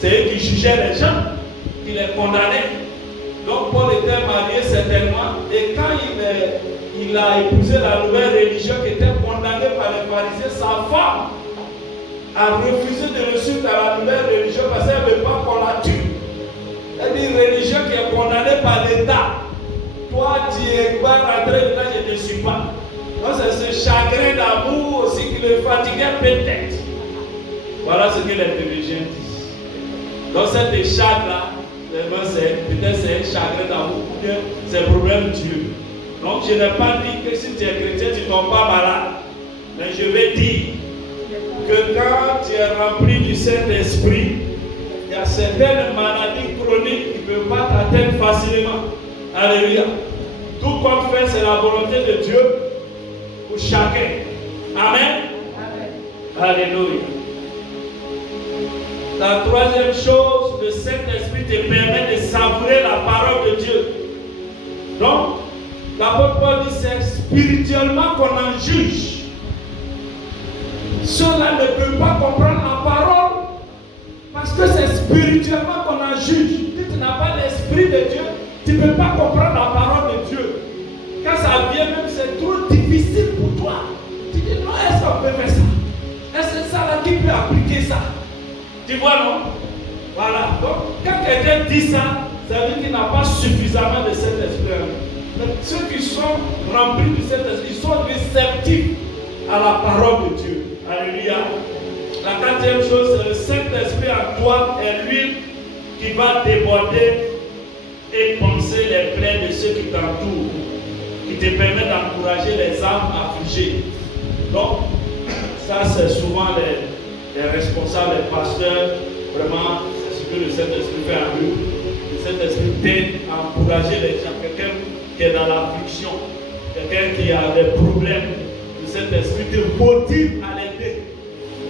C'est eux qui jugeaient les gens, qui les condamnaient. Donc Paul était marié certainement. Et quand il a épousé la nouvelle religion qui était condamnée par les pharisiens, sa femme a refusé de le suivre dans la nouvelle religion parce qu'elle ne veut pas qu'on la tue. Elle dit une religion qui est condamnée par l'État. Toi, tu vas rentrer dedans, je ne te suis pas. Donc c'est ce chagrin d'amour aussi qui le fatiguait peut-être. Voilà ce que les théologiens disent. Donc cette écharpe-là, peut-être c'est un chagrin d'amour ou bien c'est un problème de Dieu. Donc je n'ai pas dit que si tu es chrétien, tu ne tombes pas malade. Mais je vais dire que quand tu es rempli du Saint-Esprit, il y a certaines maladies chroniques qui ne peuvent pas t'atteindre facilement. Alléluia. Tout compte fait, c'est la volonté de Dieu pour chacun. Amen. Alléluia. La troisième chose, le Saint-Esprit te permet de savourer la parole de Dieu. Donc, l'apôtre Paul dit c'est spirituellement qu'on en juge. Ceux-là ne peuvent pas comprendre la parole parce que c'est spirituellement qu'on en juge. Si tu n'as pas l'Esprit de Dieu, tu ne peux pas comprendre la parole de Dieu. Quand ça vient même, c'est trop difficile pour toi. Tu dis non, est-ce qu'on peut faire ça? Est-ce que ça là qui peut appliquer ça? Tu vois, non? Voilà. Donc, quand quelqu'un dit ça, ça veut dire qu'il n'a pas suffisamment de cet esprit. Mais ceux qui sont remplis de cet esprit, ils sont réceptifs à la parole de Dieu. Alléluia. La quatrième chose, c'est le Saint-Esprit en toi est l'huile qui va déborder et penser les plaies de ceux qui t'entourent, qui te permet d'encourager les âmes affligées. Donc, ça c'est souvent les responsables, les pasteurs, vraiment, c'est ce que le Saint-Esprit fait en eux. Le Saint-Esprit t'aide à encourager les gens. Quelqu'un qui est dans l'affliction, quelqu'un qui a des problèmes, le Saint-Esprit te motive à l'aider.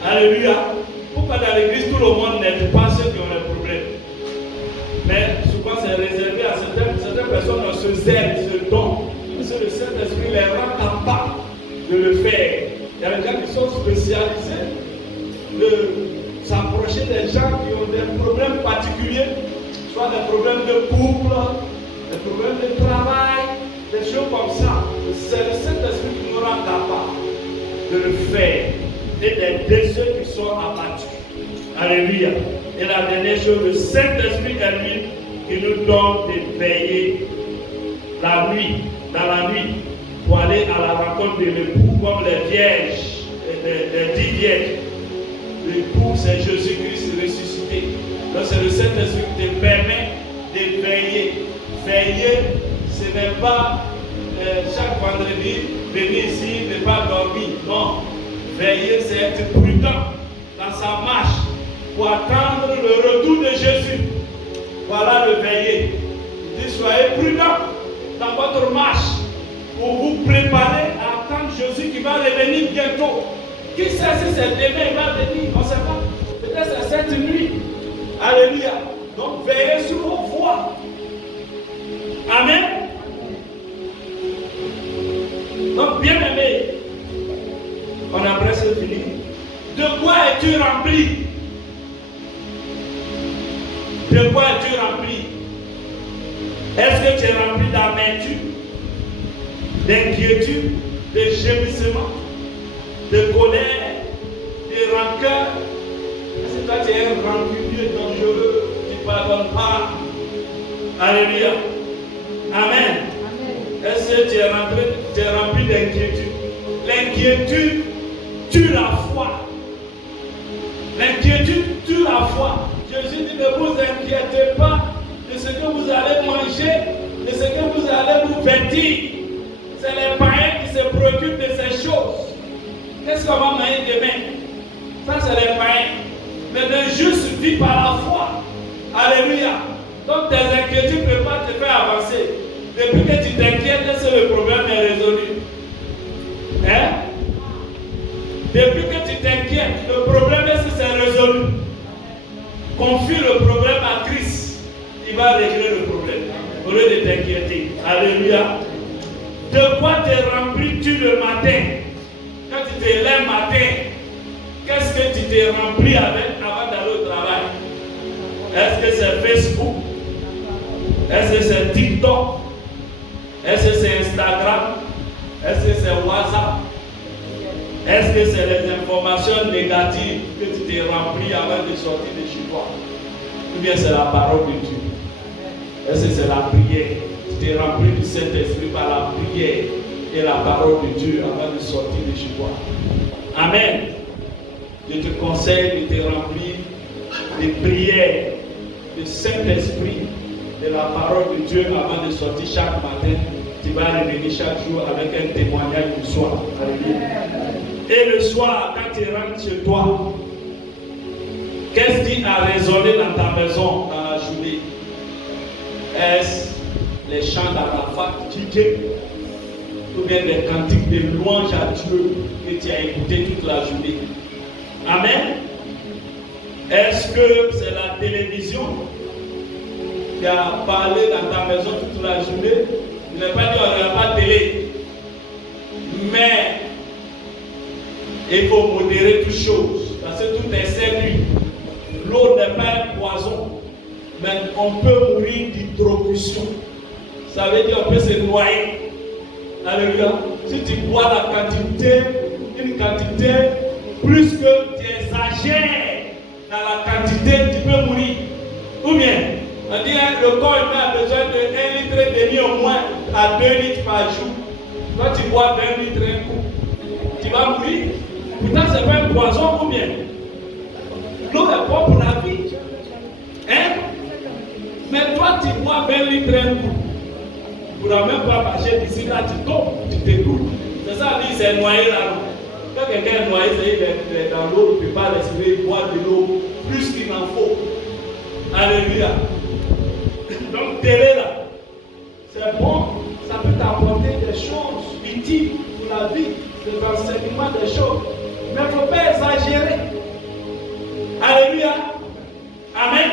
Alléluia. Pourquoi dans l'église tout le monde n'aide pas ceux qui ont des problèmes? Mais souvent c'est réservé à certaines personnes dans ce zèle, ce don. Parce que le Saint-Esprit les rend capables de le faire. Il y a des gens qui sont spécialisés de s'approcher des gens qui ont des problèmes particuliers, soit des problèmes de couple, des problèmes de travail, des choses comme ça. C'est le Saint-Esprit qui nous rend capables de le faire et d'aider ceux qui sont abattus. Alléluia. Et la dernière chose, le Saint-Esprit est lui qui nous donne de veiller la nuit, dans la nuit, pour aller à la rencontre de l'époux comme les vierges, les 10 vierges. L'époux, c'est Jésus-Christ ressuscité. Donc c'est le Saint-Esprit qui te permet de veiller. Veiller, ce n'est pas chaque vendredi venir ici, ne pas dormir. Non. Veiller, c'est être prudent dans sa marche pour attendre le retour de Jésus. Voilà le veiller. Il dit, soyez prudent dans votre marche pour vous préparer à attendre Jésus qui va revenir bientôt. Qui sait si c'est demain il va venir? On ne sait pas. Peut-être c'est cette nuit. Alléluia. Donc veillez sur vos voies. Amen. Donc bien aimé, on a presque fini. De quoi es-tu rempli? De quoi es-tu rempli? Est-ce que tu es rempli d'amertume, d'inquiétude, de gémissement, de colère, de rancœur? Est-ce que toi tu es un rancunier dangereux, tu ne pardonnes pas? Alléluia. Amen. Est-ce que tu es rempli d'inquiétude? L'inquiétude tue la foi. L'inquiétude tue la foi. Jésus dit, ne vous inquiétez pas de ce que vous allez manger, de ce que vous allez vous vêtir. C'est les païens qui se préoccupent de ces choses. Qu'est-ce qu'on va manger demain? Ça, c'est les païens. Mais le juste vit par la foi. Alléluia. Donc tes inquiétudes ne peuvent pas te faire avancer. Depuis que tu t'inquiètes, est-ce que le problème est résolu? Hein? Depuis que tu t'inquiètes, le problème est-ce que c'est résolu? Confie le problème à Christ. Il va régler le problème. Au lieu de t'inquiéter. Alléluia. De quoi te remplis-tu le matin? Quand tu te lèves matin, qu'est-ce que tu t'es rempli avec avant d'aller au travail? Est-ce que c'est Facebook? Est-ce que c'est TikTok? Est-ce que c'est Instagram? Est-ce que c'est WhatsApp? Est-ce que c'est les informations négatives que tu t'es rempli avant de sortir de chez toi? Ou bien c'est la parole de Dieu? Est-ce que c'est la prière? Tu t'es rempli du Saint-Esprit par la prière et la parole de Dieu avant de sortir de chez toi? Amen. Je te conseille de te remplir de prières, de Saint-Esprit, de la parole de Dieu avant de sortir chaque matin. tu vas revenir chaque jour avec un témoignage du soir. Alléluia. Et le soir, quand tu rentres chez toi, qu'est-ce qui a résonné dans ta maison dans la journée? Est-ce les chants d'Arafat, DJ, ou bien des cantiques de louange à Dieu que tu as écouté toute la journée? Amen. Est-ce que c'est la télévision qui a parlé dans ta maison toute la journée? Je n'ai pas dit on n'aurait pas de télé, mais il faut modérer toutes choses, parce que tout est servi. L'eau n'est pas un poison, mais on peut mourir d'hydrocution. Ça veut dire qu'on peut se noyer. Alléluia. Si tu bois la quantité, une quantité, plus que tu exagères dans la quantité, tu peux mourir. Ou bien, on dit le corps humain a besoin de 1,5 litre au moins à 2 litres par jour. Quand tu bois 20 litres un coup, tu vas mourir. Pourtant, ce n'est pas un poison ou bien. L'eau est bonne pour la vie. Hein? Mais toi, tu bois 20 litres un coup. Tu ne pourras même pas marcher d'ici là, tu tombes, tu t'écoules. C'est ça, on dit, c'est noyé là. Quand quelqu'un est noyé, il est dans l'eau, il ne peut pas respirer, il boit de l'eau plus qu'il en faut. Alléluia. Donc, télé là, c'est bon, ça peut t'apporter des choses utiles pour la vie, des enseignements, des choses. Mais il ne faut pas exagérer. Alléluia. Amen.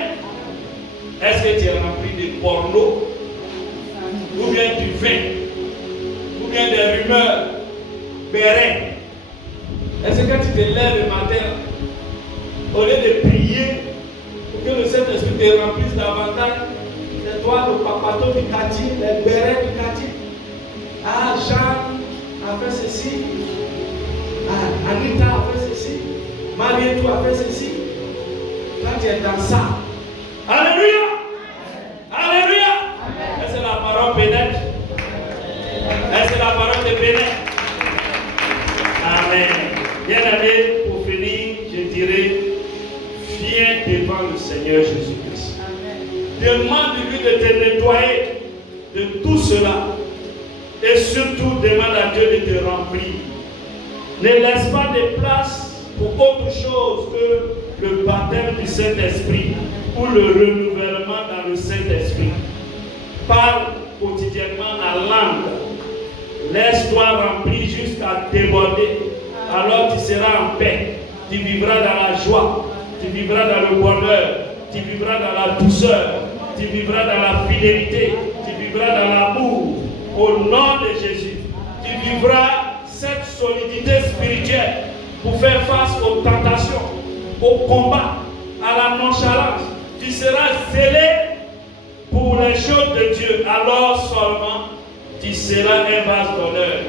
Est-ce que tu es rempli de porno, ou bien du vin, ou bien des rumeurs, béret? Est-ce que quand tu te lèves le matin, au lieu de prier, pour que le Saint-Esprit te remplisse davantage, c'est toi le papato du quartier, les bérets du quartier? Ah, Jean a fait ceci, ah, Anita a fait ceci, Marie-Tout a fait ceci. Quand tu es dans ça, alléluia, alléluia. Est-ce que la parole pénètre? Est-ce que la parole te pénètre? Amen. Bien aimé, pour finir, je dirais, viens devant le Seigneur Jésus-Christ. Demande-lui de te nettoyer de tout cela. Et surtout, demande à Dieu de te remplir. Ne laisse pas de place pour autre chose que le baptême du Saint-Esprit ou le renouvellement dans le Saint-Esprit. Parle quotidiennement la langue. Laisse-toi remplir jusqu'à déborder. Alors tu seras en paix. Tu vivras dans la joie. Tu vivras dans le bonheur. Tu vivras dans la douceur. Tu vivras dans la fidélité. Tu vivras dans l'amour. Au nom de Jésus. Tu vivras cette solidité spirituelle pour faire face aux tentations, au combat, à la nonchalance. Tu seras zélé pour les choses de Dieu. Alors seulement tu seras un vase d'honneur,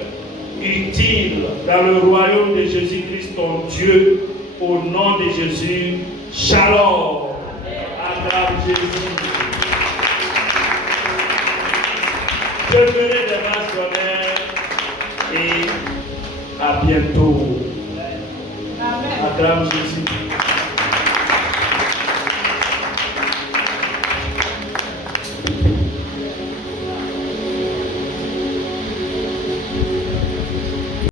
utile dans le royaume de Jésus-Christ, ton Dieu. Au nom de Jésus, Shalom. Acclame Jésus. Je ferai des vases d'honneur et à bientôt. Acclame Jésus.